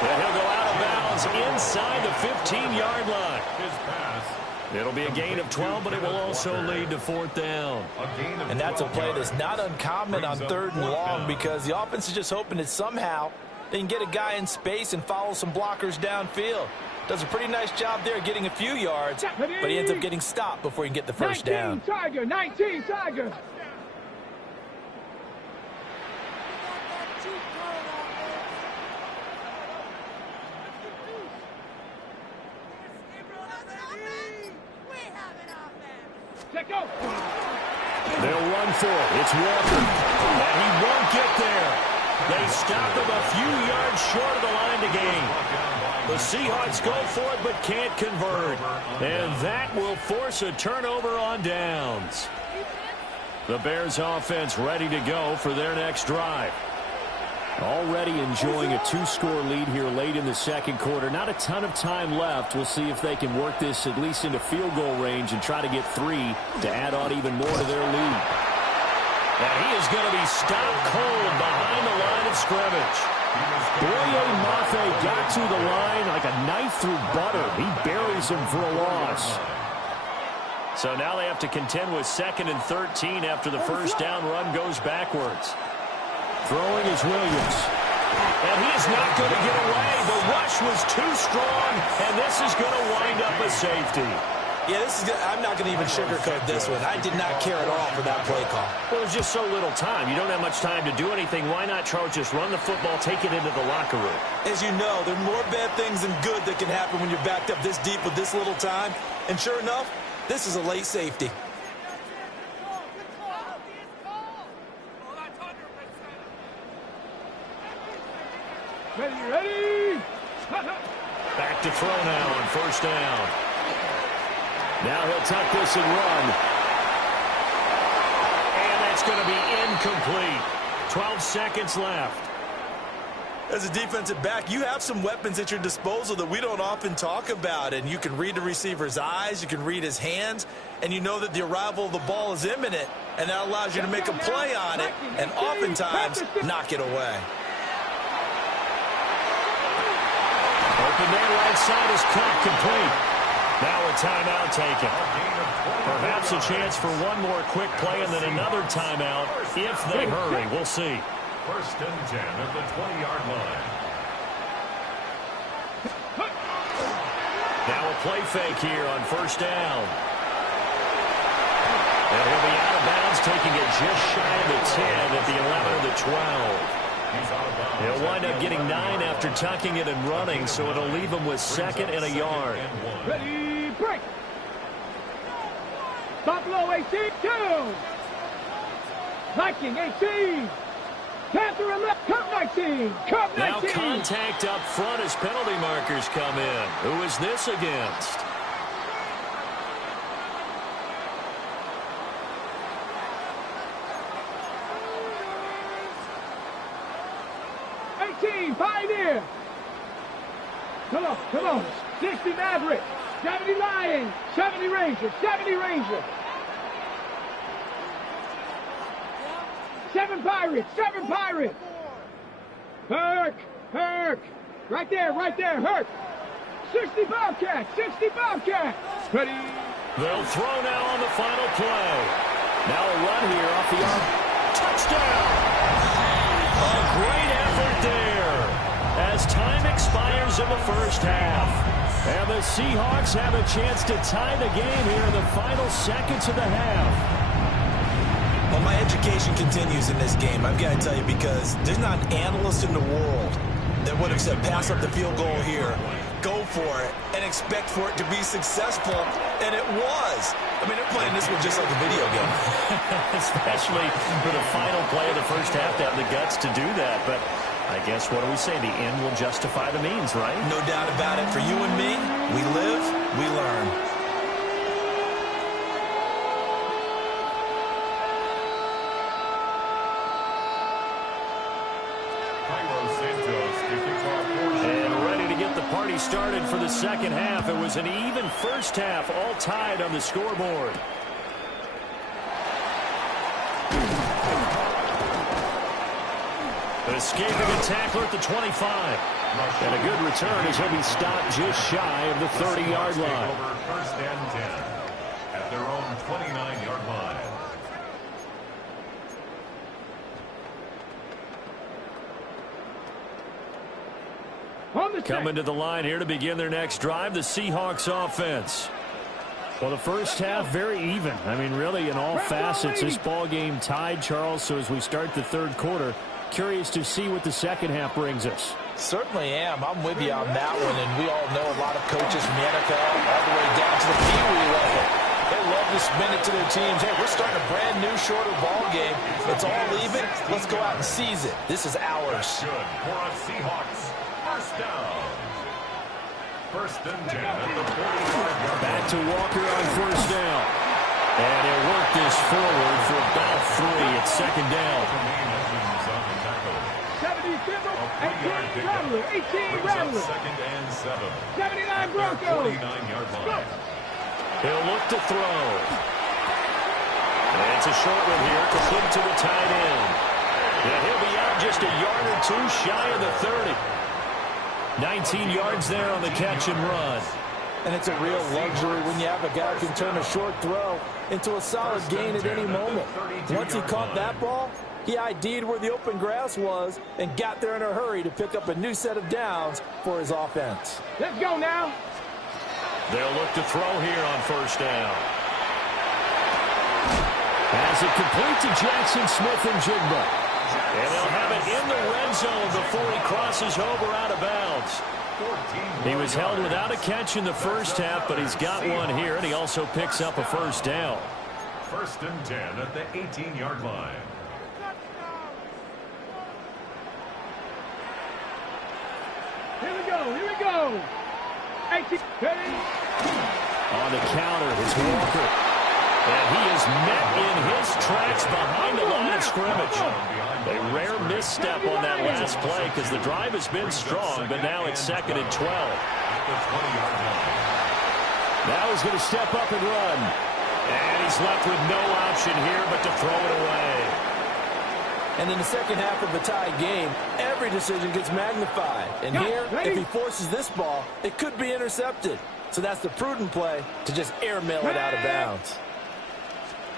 And he'll go out of bounds inside the 15-yard line. His pass. It'll be a gain of 12, but it will also lead to 4th down. And that's a play that's not uncommon on 3rd and long because the offense is just hoping that somehow they can get a guy in space and follow some blockers downfield. Does a pretty nice job there getting a few yards, but he ends up getting stopped before he can get the first down. 19 Tiger. They'll run for it. It's Walker. And he won't get there. They stop him a few yards short of the line to gain. The Seahawks go for it but can't convert. And that will force a turnover on downs. The Bears offense ready to go for their next drive. Already enjoying a 2-score lead here late in the 2nd quarter. Not a ton of time left. We'll see if they can work this at least into field goal range and try to get 3 to add on even more to their lead. And he is going to be stopped cold behind the line of scrimmage. Boye Mafe got to the line like a knife through butter. He buries him for a loss. So now they have to contend with 2nd and 13 after the first down run goes backwards. Throwing is Williams. And he is not going to get away. The rush was too strong, and this is going to wind up a safety. Yeah, I'm not going to even sugarcoat this one. I did not care at all for that play call. Well, there's just so little time. You don't have much time to do anything. Why not, Charles, just run the football, take it into the locker room? As you know, there are more bad things than good that can happen when you're backed up this deep with this little time. And sure enough, this is a late safety. Ready? Back to throw now on first down. Now he'll tuck this and run. And that's going to be incomplete. 12 seconds left. As a defensive back, you have some weapons at your disposal that we don't often talk about. And you can read the receiver's eyes, you can read his hands, and you know that the arrival of the ball is imminent. And that allows you to make a play on it and oftentimes knock it away. Open man right side is caught complete. Now a timeout taken. Perhaps a chance for one more quick play and then another timeout if they hurry. We'll see. First and 10 at the 20-yard line. Now a play fake here on first down. And he'll be out of bounds, taking it just shy of the 10 at the 11 of the 12. He'll wind up getting 9 after tucking it and running, so it'll leave him with second and a yard. Ready, break. Buffalo 18, 2. Viking 18. Panther 11, Cup 19. Cup 19. Now contact up front as penalty markers come in. Who is this against? Pioneer. Come on. 60 Maverick. 70 Lions. 70 Rangers. 70 Rangers. 7 Pirates. 7 Pirates. Herc. Right there. Herc. 60 Bobcats. 60 Bobcats. Ready. They'll throw now on the final play. Now a run here off the arm. Touchdown. A great effort there as time expires in the first half. And the Seahawks have a chance to tie the game here in the final seconds of the half. Well, my education continues in this game, I've got to tell you, because there's not an analyst in the world that would have said pass up the field goal here, go for it, and expect for it to be successful, and it was. I mean, they're playing this one just like a video game. Especially for the final play of the first half to have the guts to do that. But I guess, what do we say? The end will justify the means, right? No doubt about it. For you and me, we live, we learn. And ready to get the party started for the second half. It was an even first half, all tied on the scoreboard. Escaping a tackler at the 25. And a good return as he'll be stopped just shy of the 30-yard line. First and 10 at their own 29-yard line. Coming to the line here to begin their next drive, the Seahawks offense. Well, the first half, very even. I mean, really, in all facets, this ball game tied, Charles. So as we start the third quarter, curious to see what the second half brings us. Certainly am. I'm with you on that one. And we all know a lot of coaches from the NFL all the way down to the Pee Wee level. They love to spin it to their teams. Hey, we're starting a brand new, shorter ball game. It's all even. Let's go out and seize it. This is ours. Good for a Seahawks. First down. First and 10 at the 40-yard line. Back to Walker on first down. And he'll work this forward for about 3 at second down. 18 Rattler. Second and 7. 79 Broncos. 49-yard line. He'll look to throw. And it's a short one here, complete to the tight end. And he'll be out just a yard or two shy of the 30. 19 yards there on the catch and run. And it's a real luxury when you have a guy who can turn a short throw into a solid gain at any moment. Once he caught that ball, He ID'd where the open grass was and got there in a hurry to pick up a new set of downs for his offense. Let's go now. They'll look to throw here on first down. As it complete to Jackson Smith-Njigba. And they'll have it in the red zone before he crosses over out of bounds. He was held without a catch in the first half, but he's got one here, and he also picks up a first down. 1st and 10 at the 18-yard line. Here we go. Here we go. 18. On the counter is Walker. And he is met in his tracks behind the line of scrimmage. A rare misstep on that last play because the drive has been strong, but now it's 2nd and 12. Now he's going to step up and run. And he's left with no option here but to throw it away. And in the second half of a tie game, every decision gets magnified. And here, if he forces this ball, it could be intercepted. So that's the prudent play to just airmail it out of bounds.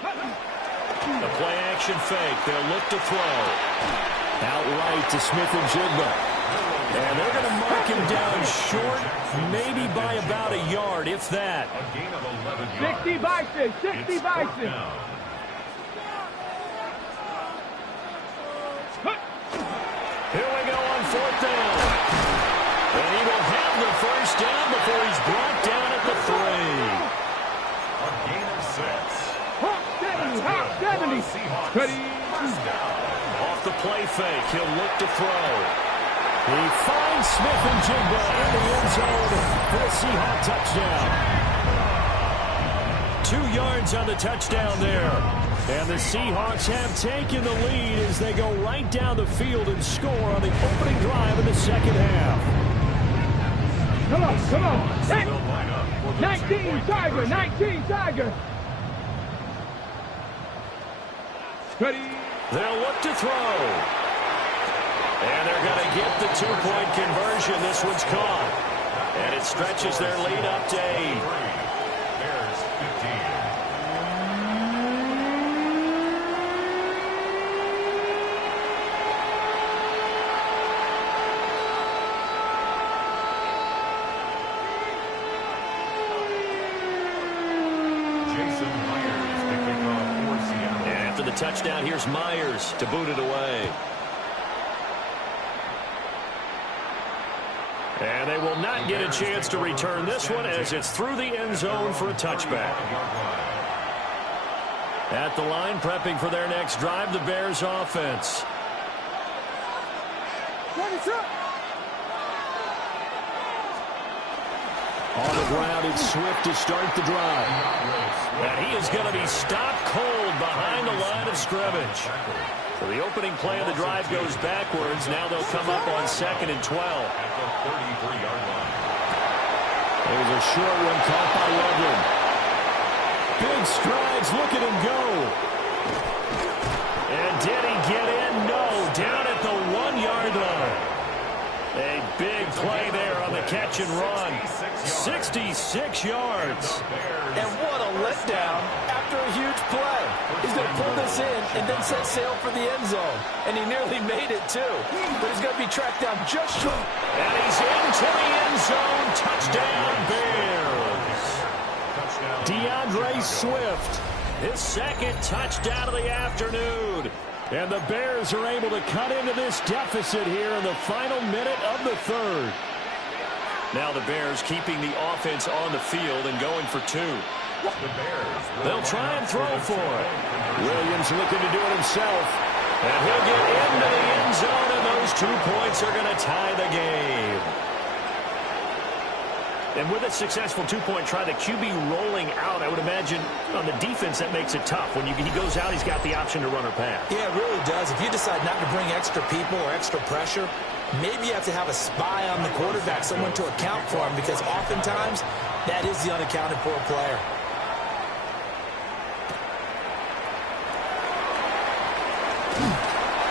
The play-action fake. They'll look to throw. Outright to Smith-Njigba. And they're going to mark him down short, maybe by about a yard, if that. A gain of 11 yards. 60 Bison. 60 Bison. Here we go on 4th down. And he will have the first down before he's brought down at the 3. A gain of 6. Hawk 70. Hawk 70. Ready. Off the play fake, he'll look to throw. He finds Smith-Njigba in the end zone for a Seahawk touchdown. 2 yards on the touchdown there. And the Seahawks have taken the lead as they go right down the field and score on the opening drive of the second half. Come on, come on. 19 Tiger, 19 Tiger. Ready. They'll look to throw. And they're going to get the 2-point conversion. This one's caught. And it stretches their lead up to 8. Bears 15. The touchdown, here's Myers to boot it away. And they will not get a chance to return this one as it's through the end zone for a touchback. At the line, prepping for their next drive, the Bears offense. On the ground, it's Swift to start the drive. And he is going to be stopped cold behind the line of scrimmage. So the opening play of the drive goes backwards. Now they'll come up on 2nd and 12. At the 33-yard line. There's a short one caught by Loveland. Big strides. Look at him go. And did he get in? No. Down at the 1-yard line. A big play there on the catch and run. 66 yards. And what a letdown after a huge play. He's going to pull this in and then set sail for the end zone. And he nearly made it, too. But he's going to be tracked down just short. And he's into the end zone. Touchdown, Bears. DeAndre Swift, his 2nd touchdown of the afternoon. And the Bears are able to cut into this deficit here in the final minute of the 3rd. Now the Bears keeping the offense on the field and going for 2. They'll try and throw for it. Williams looking to do it himself. And he'll get into the end zone, and those 2 points are going to tie the game. And with a successful 2-point try, the QB rolling out, I would imagine on the defense that makes it tough. When he goes out, he's got the option to run or pass. Yeah, it really does. If you decide not to bring extra people or extra pressure, maybe you have to have a spy on the quarterback, someone to account for him, because oftentimes that is the unaccounted for player.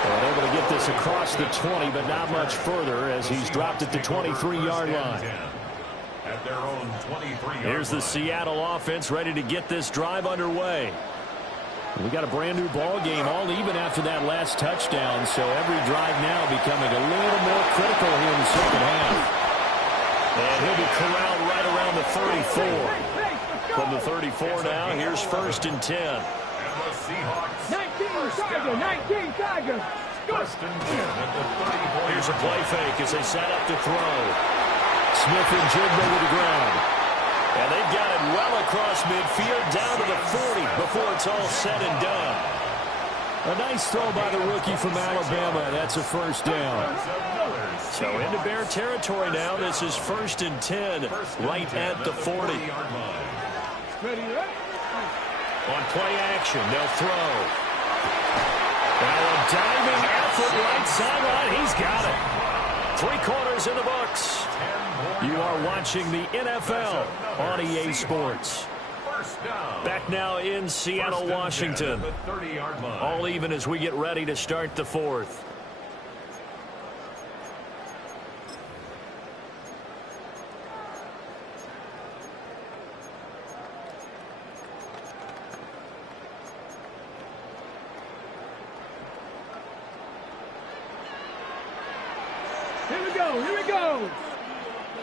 Well, able to get this across the 20, but not much further as he's dropped at the 23-yard line. At their own 23-yard Here's the Seattle offense ready to get this drive underway. We got a brand new ball game, all even after that last touchdown, so every drive now becoming a little more critical here in the second half. And he'll be corralled right around the 34. From the 34 now, here's 1st and 10. And the Seahawks. 19 Tiger. First and 10 at the 34. Here's a play fake as they set up to throw. Smith and Jigba to the ground. And they've got it well across midfield down to the 40 before it's all said and done. A nice throw by the rookie from Alabama. That's a 1st down. So into Bear territory now. This is 1st and 10 right at the 40. On play action, they'll throw. Now a diving effort right sideline. He's got it. 3 quarters in the books. You are watching the NFL on EA Sports. Back now in Seattle, Washington. All even as we get ready to start the 4th. Here we go.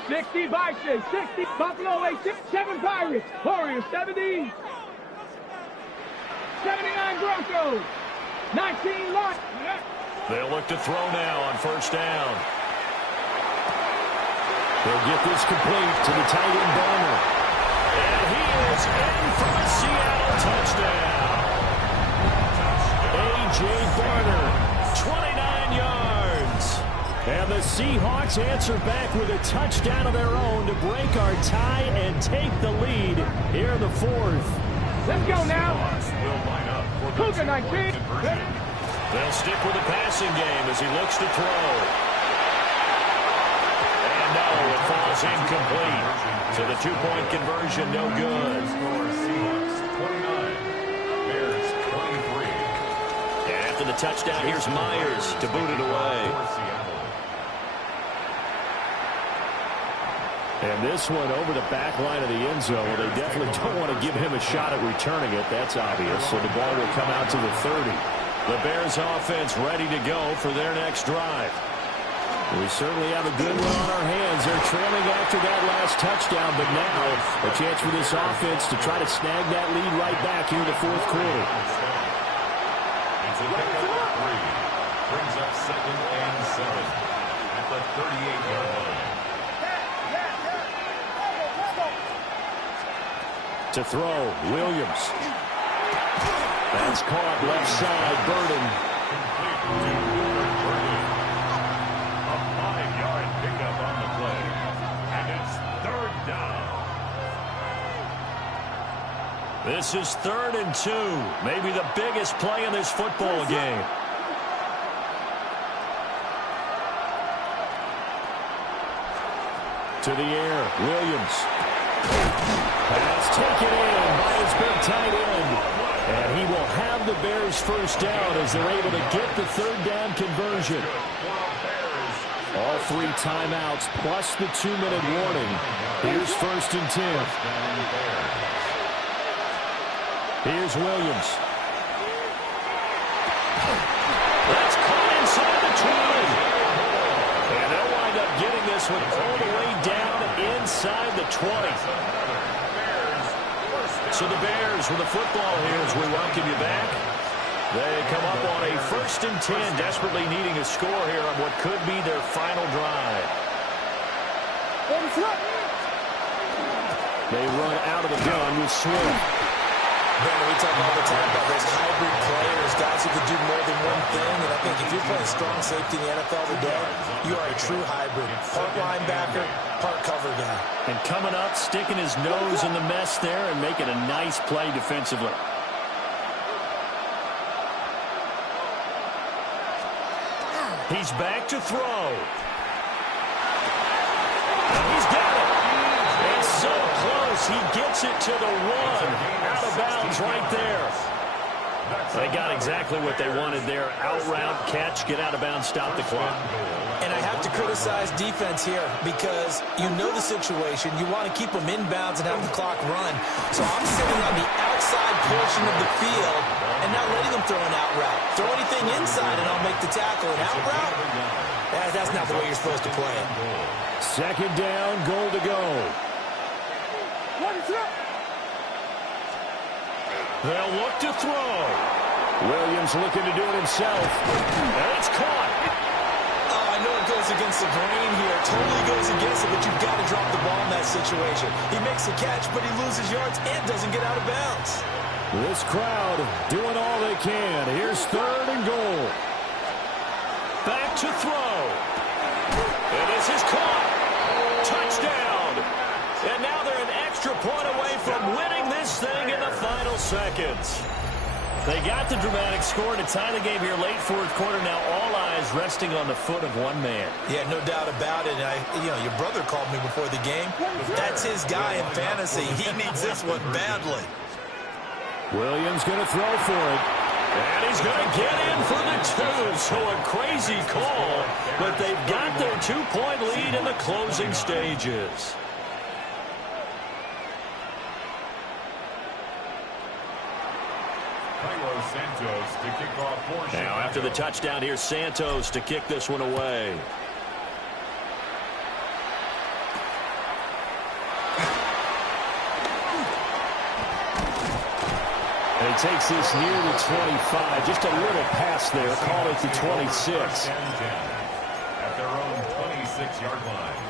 60 Vikings, 60 Buffalo 86, 7 Pirates, Warriors 70, 79 Broncos, 19 Lions. They'll look to throw now on 1st down. They'll get this complete to the tight end Barner. And he is in for a Seattle touchdown. A.J. Barner, 29 yards. And the Seahawks answer back with a touchdown of their own to break our tie and take the lead here in the 4th. Let's go now. Cougar 19. They'll stick with the passing game as he looks to throw. And no, it falls incomplete. So the 2-point conversion, no good. Seahawks 29, Bears 23. And after the touchdown, here's Myers to boot it away. And this one over the back line of the end zone. Well, they definitely don't want to give him a shot at returning it. That's obvious. So the ball will come out to the 30. The Bears offense ready to go for their next drive. We certainly have a good one on our hands. They're trailing after that last touchdown, but now a chance for this offense to try to snag that lead right back here in the 4th quarter. It's a pickup of 3. Brings up 2nd and 7 at the 38-yard line. To throw, Williams. That's caught left side, Burden. A 5-yard pickup on the play. And it's 3rd down. This is 3rd and 2. Maybe the biggest play in this football game. To the air, Williams. Pass taken in by his big tight end. And he will have the Bears 1st down as they're able to get the 3rd down conversion. All 3 timeouts plus the 2-minute warning. Here's 1st and 10. Here's Williams. That's caught inside the 20. And they'll wind up getting this one all the way down inside the 20. So the Bears with the football here as we welcome you back. They come up on a 1st and 10, desperately needing a score here on what could be their final drive. They run out of the gun with Swift. Brandon, we talk all the time about those hybrid players, guys who can do more than one thing. And I think if you're playing strong safety in the NFL today, you are a true hybrid. Part linebacker, part cover guy. And coming up, sticking his nose in the mess there and making a nice play defensively. He's back to throw. He's got it. It's so close. He gets it to the 1. Out of bounds right there. They got exactly what they wanted there. Out route, catch, get out of bounds, stop the clock. And I have to criticize defense here because you know the situation. You want to keep them inbounds and have the clock run. So I'm sitting on the outside portion of the field, and and not letting him throw an out route. Throw anything inside, and I'll make the tackle. An out route? That's not the way you're supposed to play it. Second down, goal to go. They'll look to throw. Williams looking to do it himself. And it's caught. Oh, I know it goes against the grain here. Totally goes against it, but you've got to drop the ball in that situation. He makes the catch, but he loses yards and doesn't get out of bounds. This crowd doing all they can. Here's third and goal. Back to throw. And this is caught. Touchdown. And now they're an extra point away from winning this thing in the final seconds. They got the dramatic score to tie the game here late fourth quarter. Now all eyes resting on the foot of one man. Yeah, no doubt about it. Your brother called me before the game. That's his guy in fantasy. He needs this one badly. Williams going to throw for it. And he's going to get in for the two. So a crazy call, but they've got their 2-point lead in the closing stages. Now after the touchdown, here's Santos to kick this one away. And he takes this near the 25. Just a little pass there. Call it the 26. At their own 26-yard line.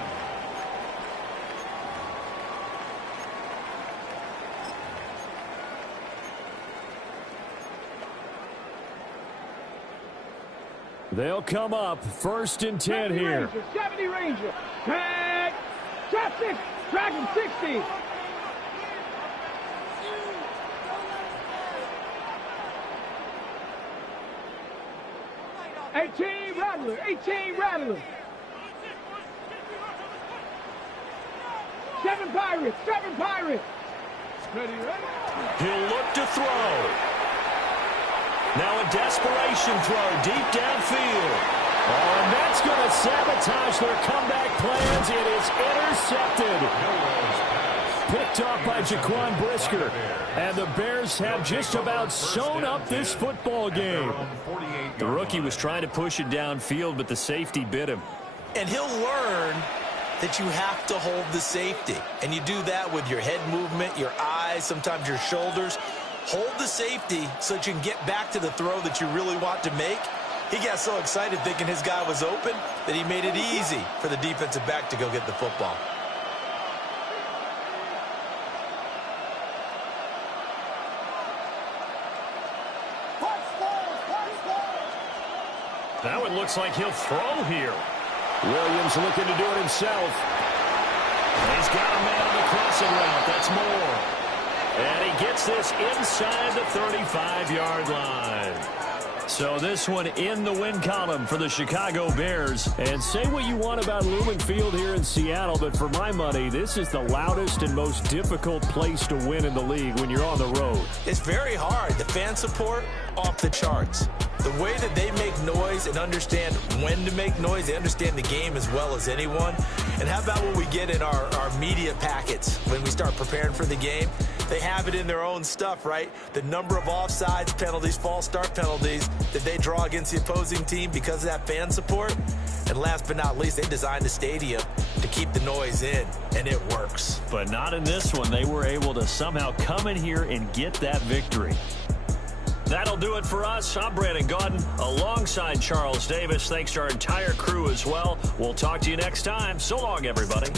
They'll come up first and 10 here. Ranger, 70 Ranger. Tag. Trap 6. Dragon 60. Rattler. 18 Rattler. 7 Pirates. 7 Pirates. Ready. He'll look to throw. Now a desperation throw deep downfield. Oh, and that's going to sabotage their comeback plans. It is intercepted. Picked off by Jaquan Brisker. And the Bears have just about sewn up this football game. The rookie was trying to push it downfield, but the safety bit him. And he'll learn that you have to hold the safety. And you do that with your head movement, your eyes, sometimes your shoulders. Hold the safety so that you can get back to the throw that you really want to make. He got so excited thinking his guy was open that he made it easy for the defensive back to go get the football. Now it looks like he'll throw here. Williams looking to do it himself. He's got a man on the crossing route. That's more. And he gets this inside the 35-yard line. So this one in the win column for the Chicago Bears. And say what you want about Lumen Field here in Seattle, but for my money, this is the loudest and most difficult place to win in the league when you're on the road. It's very hard. The fan support, off the charts. The way that they make noise and understand when to make noise, they understand the game as well as anyone. And how about what we get in our media packets when we start preparing for the game? They have it in their own stuff, right? The number of offsides penalties, false start penalties that they draw against the opposing team because of that fan support. And last but not least, they designed the stadium to keep the noise in, and it works. But not in this one. They were able to somehow come in here and get that victory. That'll do it for us. I'm Brandon Gaudin alongside Charles Davis. Thanks to our entire crew as well. We'll talk to you next time. So long, everybody.